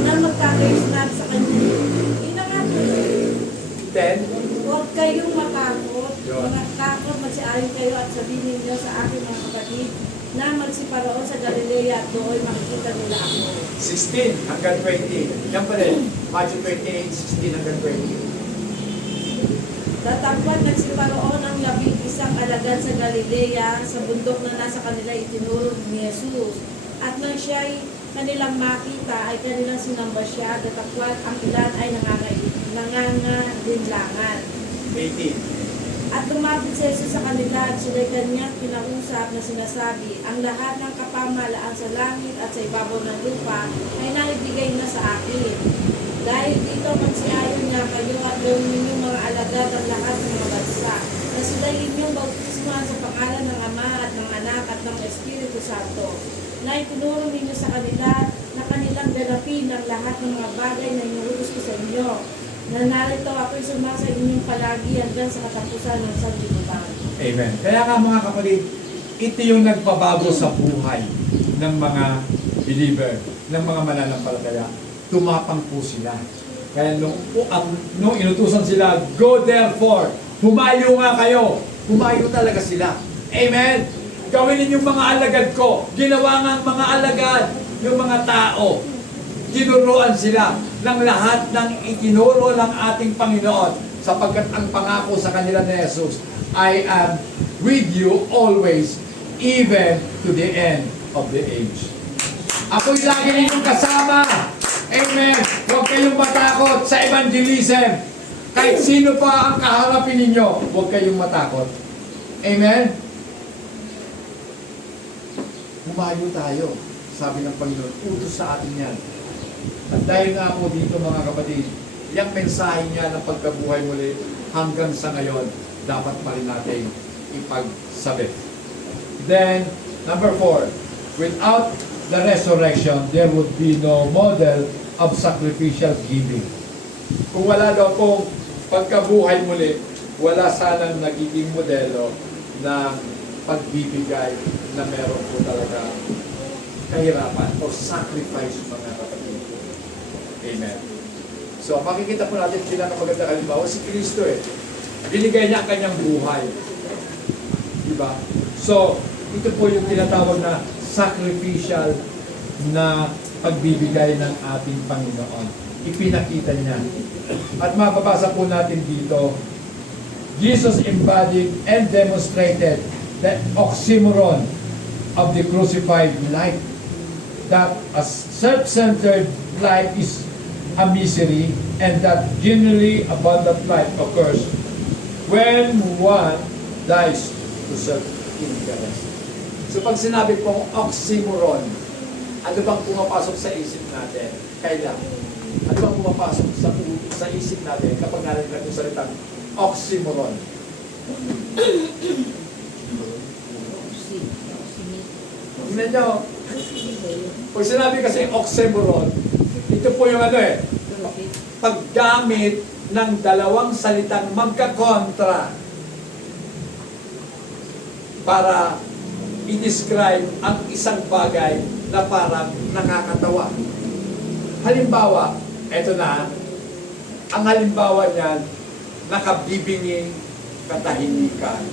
Na magkakaisnat sa kanya. Yun na nga po. 10. Huwag kayong matakot. Yun. Mga takot, magsiayon kayo at sabihin ninyo sa aking mga kapatid na magsiparoon sa Galilea at doon makikita nila ako. 16 hanggang 20. Yan pa rin. Matthew 28, 16 hanggang 20. Datapwat nagsiparoon ang 11 alagad sa Galilea sa bundok na nasa kanila itinuro ni Jesus. At nang siya'y kanilang makita ay kanilang sinamba siya, datapwat ang ilan ay nangangalinlangan. 18. At lumapit si Jesus sa kanila at sila'y kanyang kinausap na sinasabi, ang lahat ng kapamalaan sa langit at sa ibabaw ng lupa ay naibigay na sa akin. Dahil dito magsiayon niya kayo at gawin ninyong mga alagad ang lahat ng mga bansa, na sila'y inyong bautismuhan sa pangalan ng Ama at ng Anak at ng Espiritu Santo, na itinuro ninyo sa kanila na kanilang ganapin ang lahat ng mga bagay na inuutos ko sa inyo, na narito ako'y sumasa inyong palagi hanggang sa katapusan ng sanlibutan. Amen. Kaya nga mga kapatid, ito yung nagpabago sa buhay ng mga believer, ng mga mananampalataya. Tumapang po sila. Kaya nung inutusan sila, go therefore, humayo nga kayo. Humayo talaga sila. Amen. Gawin ninyong mga alagad ko. Ginawa nga ang mga alagad, yung mga tao. Tinuruan sila ng lahat ng itinuro ng ating Panginoon sapagkat ang pangako sa kanila ni Jesus, I am with you always, even to the end of the age. Ako'y lagi ninyong kasama. Amen. Huwag kayong matakot sa evangelism. Kahit sino pa ang kaharapin ninyo, huwag kayong matakot. Amen. Humayo tayo. Sabi ng Panginoon, utos sa atin yan. At dahil nga po dito mga kapatid, yung mensahe niya ng pagkabuhay muli hanggang sa ngayon, dapat pa rin natin ipagsabi. Then, number 4, without the resurrection, there would be no model of sacrificial giving. Kung wala daw pong pagkabuhay muli, wala sanang nagiging modelo ng pagbibigay na meron po talaga kahirapan o sacrifice mga kapatid. Amen. So, makikita po natin sila ng maganda halimbawa, si Kristo binigay niya ang kanyang buhay. Diba? So, ito po yung tinatawag na sacrificial na pagbibigay ng ating Panginoon. Ipinakita niya. At mababasa po natin dito, Jesus embodied and demonstrated the oxymoron of the crucified life. That a self-centered life is a misery and that genuinely abundant life occurs when one dies to self-interest. So pag sinabi pong oxymoron, ano bang pumapasok sa isip natin? Kailan? Ano bang pumapasok sa isip natin kapag narinig natin salitang oxymoron? Tignan nyo. Pag sinabi kasi oxymoron, ito po yung paggamit ng dalawang salitang magkakontra para i-describe ang isang bagay na parang nakakatawa. Halimbawa, eto na, ang halimbawa niyan, nakabibinging katahimikan.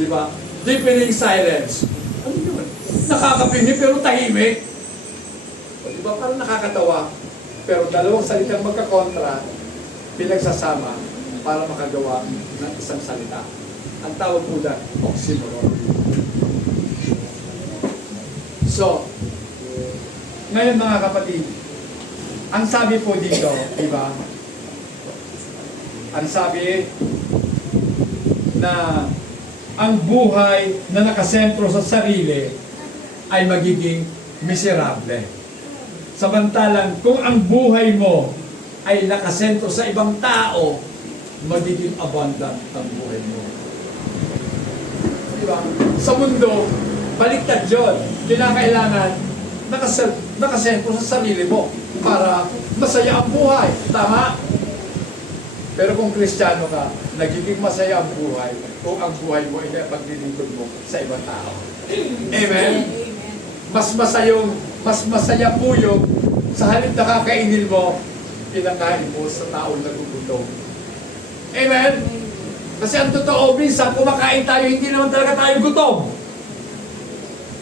Di ba? Deepening silence. Ano yun? Nakakabingi pero tahimik. O di ba? Parang nakakatawa. Pero dalawang salitang magkakontra, pinagsasama para makagawa ng isang salita. Ang tawag po na oxymoron. So, ngayon mga kapatid, ang sabi po dito, di ba? Ang sabi na ang buhay na nakasentro sa sarili ay magiging miserable. Samantalang kung ang buhay mo ay nakasentro sa ibang tao, magiging abundant ang buhay mo. Di ba? Sa mundo, baliktad yun. Kinakailangan nakasentro sa sarili mo para masaya ang buhay. Tama? Pero kung Kristiyano ka, nagiging masaya ang buhay kung ang buhay mo ay paglilingkod mo sa ibang tao. Amen? Mas masaya po yung sa halip na kakainin mo, pinakain mo sa taong nagugutom. Amen? Kasi ang totoo, minsan kumakain tayo, hindi naman talaga tayo gutom.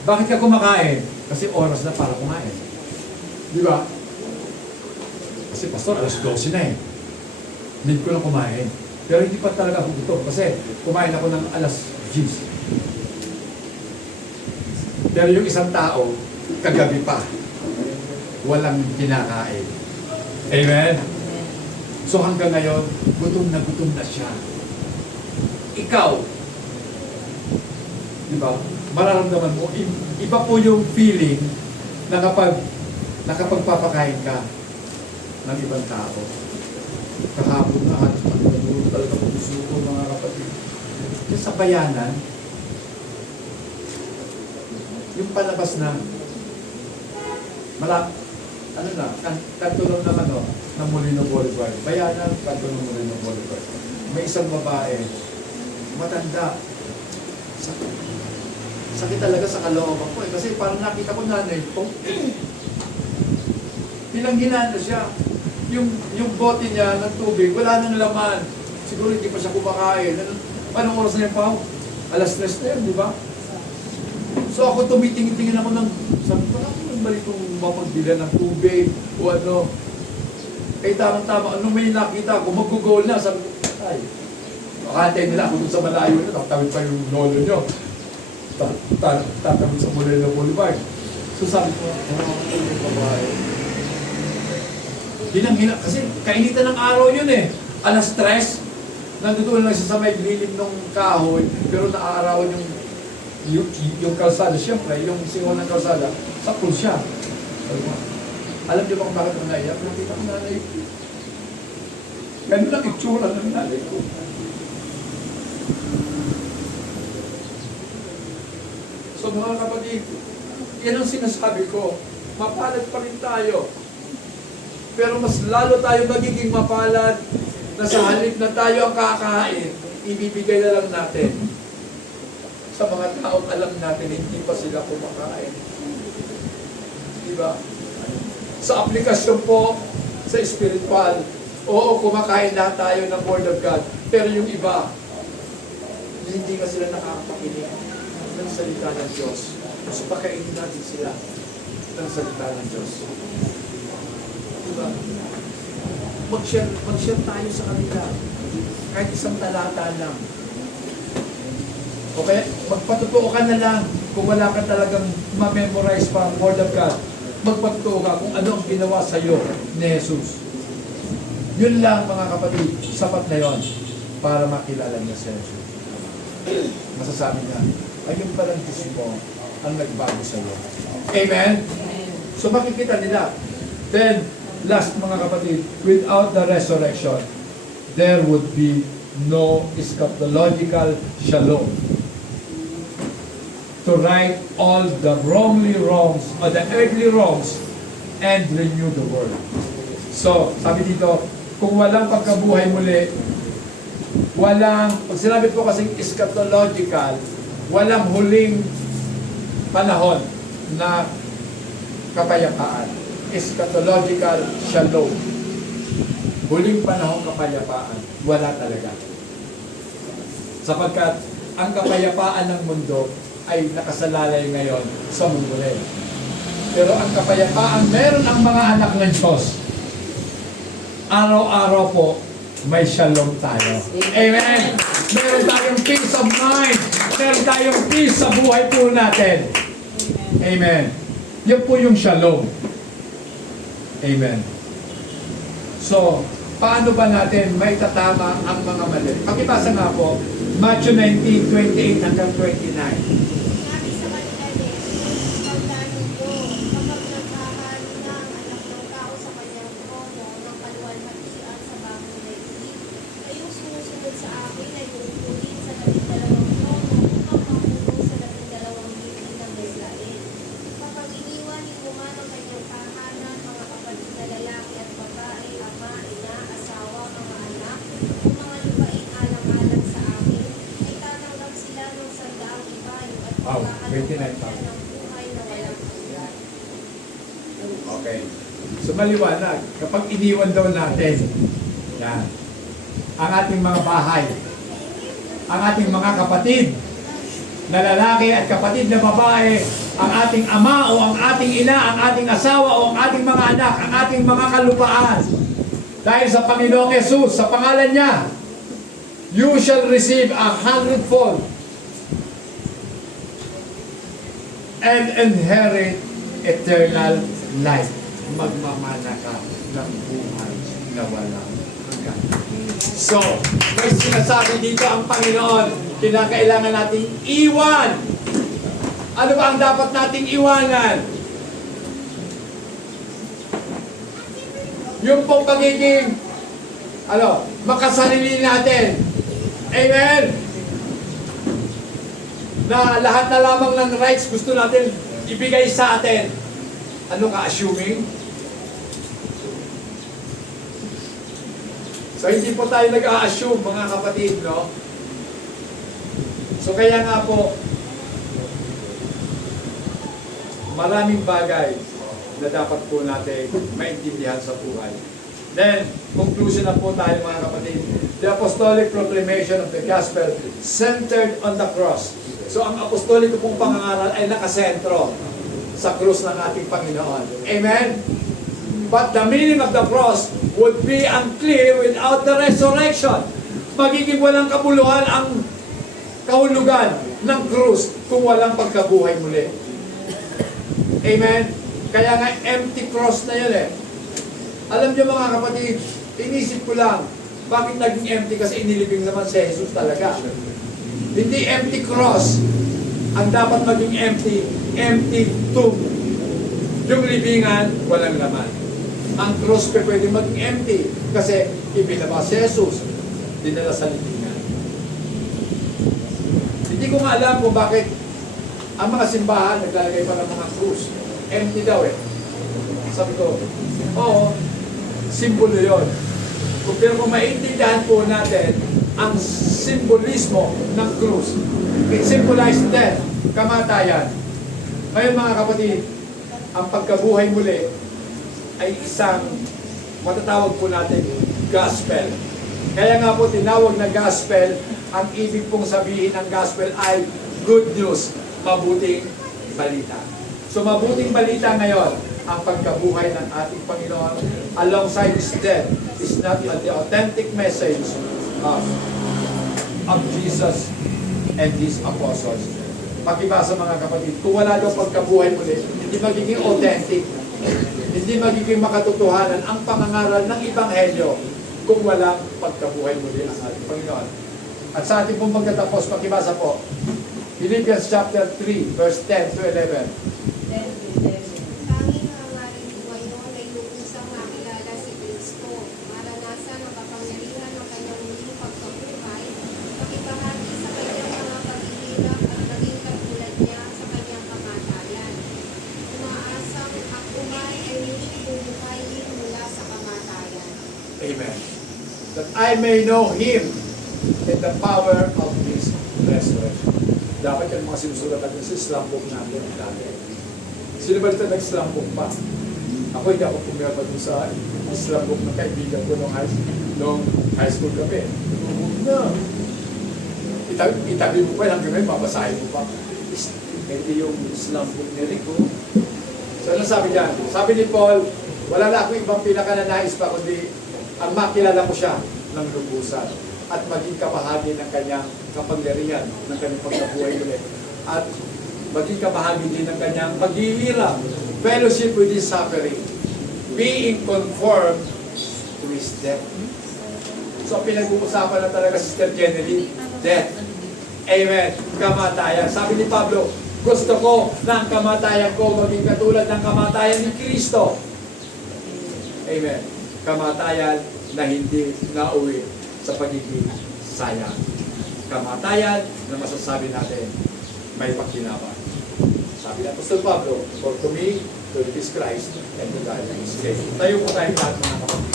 Bakit ka kumakain? Kasi oras na para kumain. Di ba? Kasi pastor, alas 12 na eh. Need ko lang kumain. Pero hindi pa talaga ako gutom kasi kumain ako ng alas 10. Pero yung isang tao, kagabi pa, walang kinakain. Amen? So hanggang ngayon, gutom na siya. Ikaw, di ba? Mararamdaman mo, iba po yung feeling na kapag nakapagpapakain ka ng ibang tao. Kahapon na halos pagkaburo talaga po gusto ko mga kapatid. Yung sa bayanan, yung palabas na kanto lang ng ng Molino Boulevard. Bayanan, kanto ng Molino Boulevard. May isang babae, matanda. Sakit talaga sa kalooban ko eh. Kasi parang nakita ko nanay ko, tinangginan na siya. Yung bote niya ng tubig, wala nang laman. Siguro hindi pa siya kumakain. Anong oras na yung pao? Alas 3 na yun, di ba? So ako tumitingin-tingin ako ng, sabi ko, bakit balik kong mapagbila ng tubig o ano? Eh tamang-tama, ano may nakita ko, mag-goal na. Sabi ko, ay, makatay nila ako dun sa malayo na, tatawid pa yung lolo nyo. Tatawid sa Molino Boulevard. So sabi ko, yung babae. Hinang-hina, kasi kainitan ng araw yun eh. Alas 3, nandutulan lang siya sa may lilim ng kahoy, pero naaarawan yung kalsada. Siyempre, yung singaw ng kalsada, sakol siya. Alam niyo ba kung bakit ang naiyak? Nakita ko nanay ko. Ganun ang itsura ng nanay ko. So mga kapatid, yan ang sinasabi ko. Mapalad pa rin tayo. Pero mas lalo tayo magiging mapalad na sa halip na tayo ang kakain, ibibigay na lang natin sa mga taong alam natin hindi pa sila kumakain. Diba? Sa aplikasyon po, sa spiritual, oo, kumakain lahat tayo ng Word of God. Pero yung iba, hindi ka sila nakakapakinig ng salita ng Diyos. So pakainin natin sila ng salita ng Diyos. Diba? Mag-share tayo sa kanila. Kahit isang talata lang. O kaya, magpatutuo ka na lang kung wala ka talagang ma-memorize pa ang Word of God. Magpatutuo ka kung ano ang ginawa sa iyo ni Jesus. Yun lang mga kapatid, sapat na yon para makilala niya si Jesus. Masasabi niya, ayun palang Diyos mo ang nagbago sa iyo. Amen? So makikita nila. Then, last mga kapatid, without the resurrection, there would be no eschatological shalom to right all the wrongly wrongs or the earthly wrongs and renew the world. So, sabi dito, kung walang pagkabuhay muli, pag sinabi po kasing eschatological, walang huling panahon na kapayapaan. Eschatological shalom. Huling panahong kapayapaan, wala talaga. Sapagkat ang kapayapaan ng mundo ay nakasalalay ngayon sa mundo rin. Pero ang kapayapaan, meron ang mga anak ng Diyos. Araw-araw po, may shalom tayo. Amen! Meron tayong peace of mind. Meron tayong peace sa buhay po natin. Amen. Yan po yung shalom. Amen. So, paano ba natin may tatama ang mga mali? Pakibasa nga po, Matthew 19:28 hanggang 29. Sabi sa kanila din, pagdating ko, kapag naghahalo na ang anak ng tao sa kanyang trono ng kaluwalhatian sa bagong daigdig, kayong sumusunod sa akin ay uupuin sa 12 trono upang mamuno sa 12 gilid ng Israel. Kapag iniwan ni man ang kanyang tahanan, mga kapatid na lalaki at babae, Yung mga lupain alang-alang sa akin, ay tatanggap sila ng sandaang ibayo at Wow, pagkakalupan 29,000. ng buhay na walang hanggan. Okay. So maliwanag, kapag iniwan daw natin, yan, ang ating mga bahay, ang ating mga kapatid, na lalaki at kapatid na babae, ang ating ama o ang ating ina, ang ating asawa o ang ating mga anak, ang ating mga kalupaan, dahil sa Panginoong Jesus, sa pangalan niya, you shall receive 100-fold and inherit eternal life. Magmamana ka ng buhay na walang hanggan. So, may sinasabi dito ang Panginoon, kinakailangan nating iwan. Ano ba ang dapat nating iwanan? Yung pong pagiging, makasarili natin. Amen? Na lahat na lamang ng rights gusto natin ibigay sa atin. Ano ka assuming? So hindi po tayo nag-a-assume mga kapatid, no? So kaya nga po, maraming bagay na dapat po natin maintindihan sa buhay. Then, conclusion na po tayo mga kapatid. The apostolic proclamation of the gospel centered on the cross. So ang apostolic pong pangangaral ay nakasentro sa krus ng ating Panginoon. Amen? But the meaning of the cross would be unclear without the resurrection. Magiging walang kabuluhan ang kahulugan ng krus kung walang pagkabuhay muli. Amen? Kaya nga empty cross na yun eh. Alam niyo mga kapatid, inisip ko lang, bakit naging empty? Kasi inilibing naman si Jesus talaga. Hindi empty cross ang dapat maging empty. Empty tomb. Yung libingan, walang laman. Ang cross pa pwede maging empty kasi ibinaba si Jesus, dinala sa libingan. Hindi ko nga alam kung bakit ang mga simbahan naglalagay pa ng mga krus. Empty daw eh. Sabi ko, oo, simbolo yun. Pero kung maintindihan po natin ang simbolismo ng krus, it symbolizes death, kamatayan. Ngayon mga kapatid, ang pagkabuhay muli ay isang matatawag po natin gospel. Kaya nga po tinawag na gospel, ang ibig pong sabihin ng gospel ay good news, mabuting balita. So mabuting balita ngayon, ang pagkabuhay ng ating Panginoon alongside His death is not but the authentic message of Jesus and His apostles. Pakibasa mga kapatid, kung wala daw pagkabuhay muli, hindi magiging authentic, hindi magiging makatotohanan ang pangangaral ng Ebanghelyo kung walang pagkabuhay muli ang ating Panginoon. At sa ating pong pagkatapos, pakibasa po, Philippians chapter 3, verse 10 to 11. Tanging hangarin ko ngayon ay lubusang makilala si Kristo, maranasan ang kapangyarihan ng kanyang muling pagkabuhay, makibahagi sa kanyang mga paghihirap at maging katulad niya sa kanyang kamatayan. Umaasang ang umay ay muling bubuhayin mula sa kamatayan. Amen. That I may know Him in the power of His resurrection. Dapat yung mga sinusulat natin sa Islam book natin dati. Sino ba dito nag-Islam book pa? Ako hindi ako pumirapa dun sa Islam book ng kaibigan ko nung high school kami. No. Itabi mo pa, hanggang ngayon, babasahin mo pa. Hindi yung Islam book ni Rico. So ano sabi dyan? Sabi ni Paul, wala na akong ibang pinakananais pa, kundi ang makilala ko siya ng lubusan at maging kabahagi ng kanyang kapangyarihan, ng kanyang pagkabuhay ulit. At maging kabahagi din ng kanyang paghihirap, fellowship with His suffering, being conformed to His death. So pinag-uusapan na talaga Sister Jenny, death. Amen. Kamatayan. Sabi ni Pablo, gusto ko na ang kamatayan ko maging katulad ng kamatayan ni Kristo. Amen. Kamatayan na hindi nauwi sa pagiging sayang. Kamatayan na masasabi natin may pagkinawa. Sabi ng Apostol Pablo, for to me, to live is Christ, and to die is gain. Tayo po tayo lahat mga kapatid.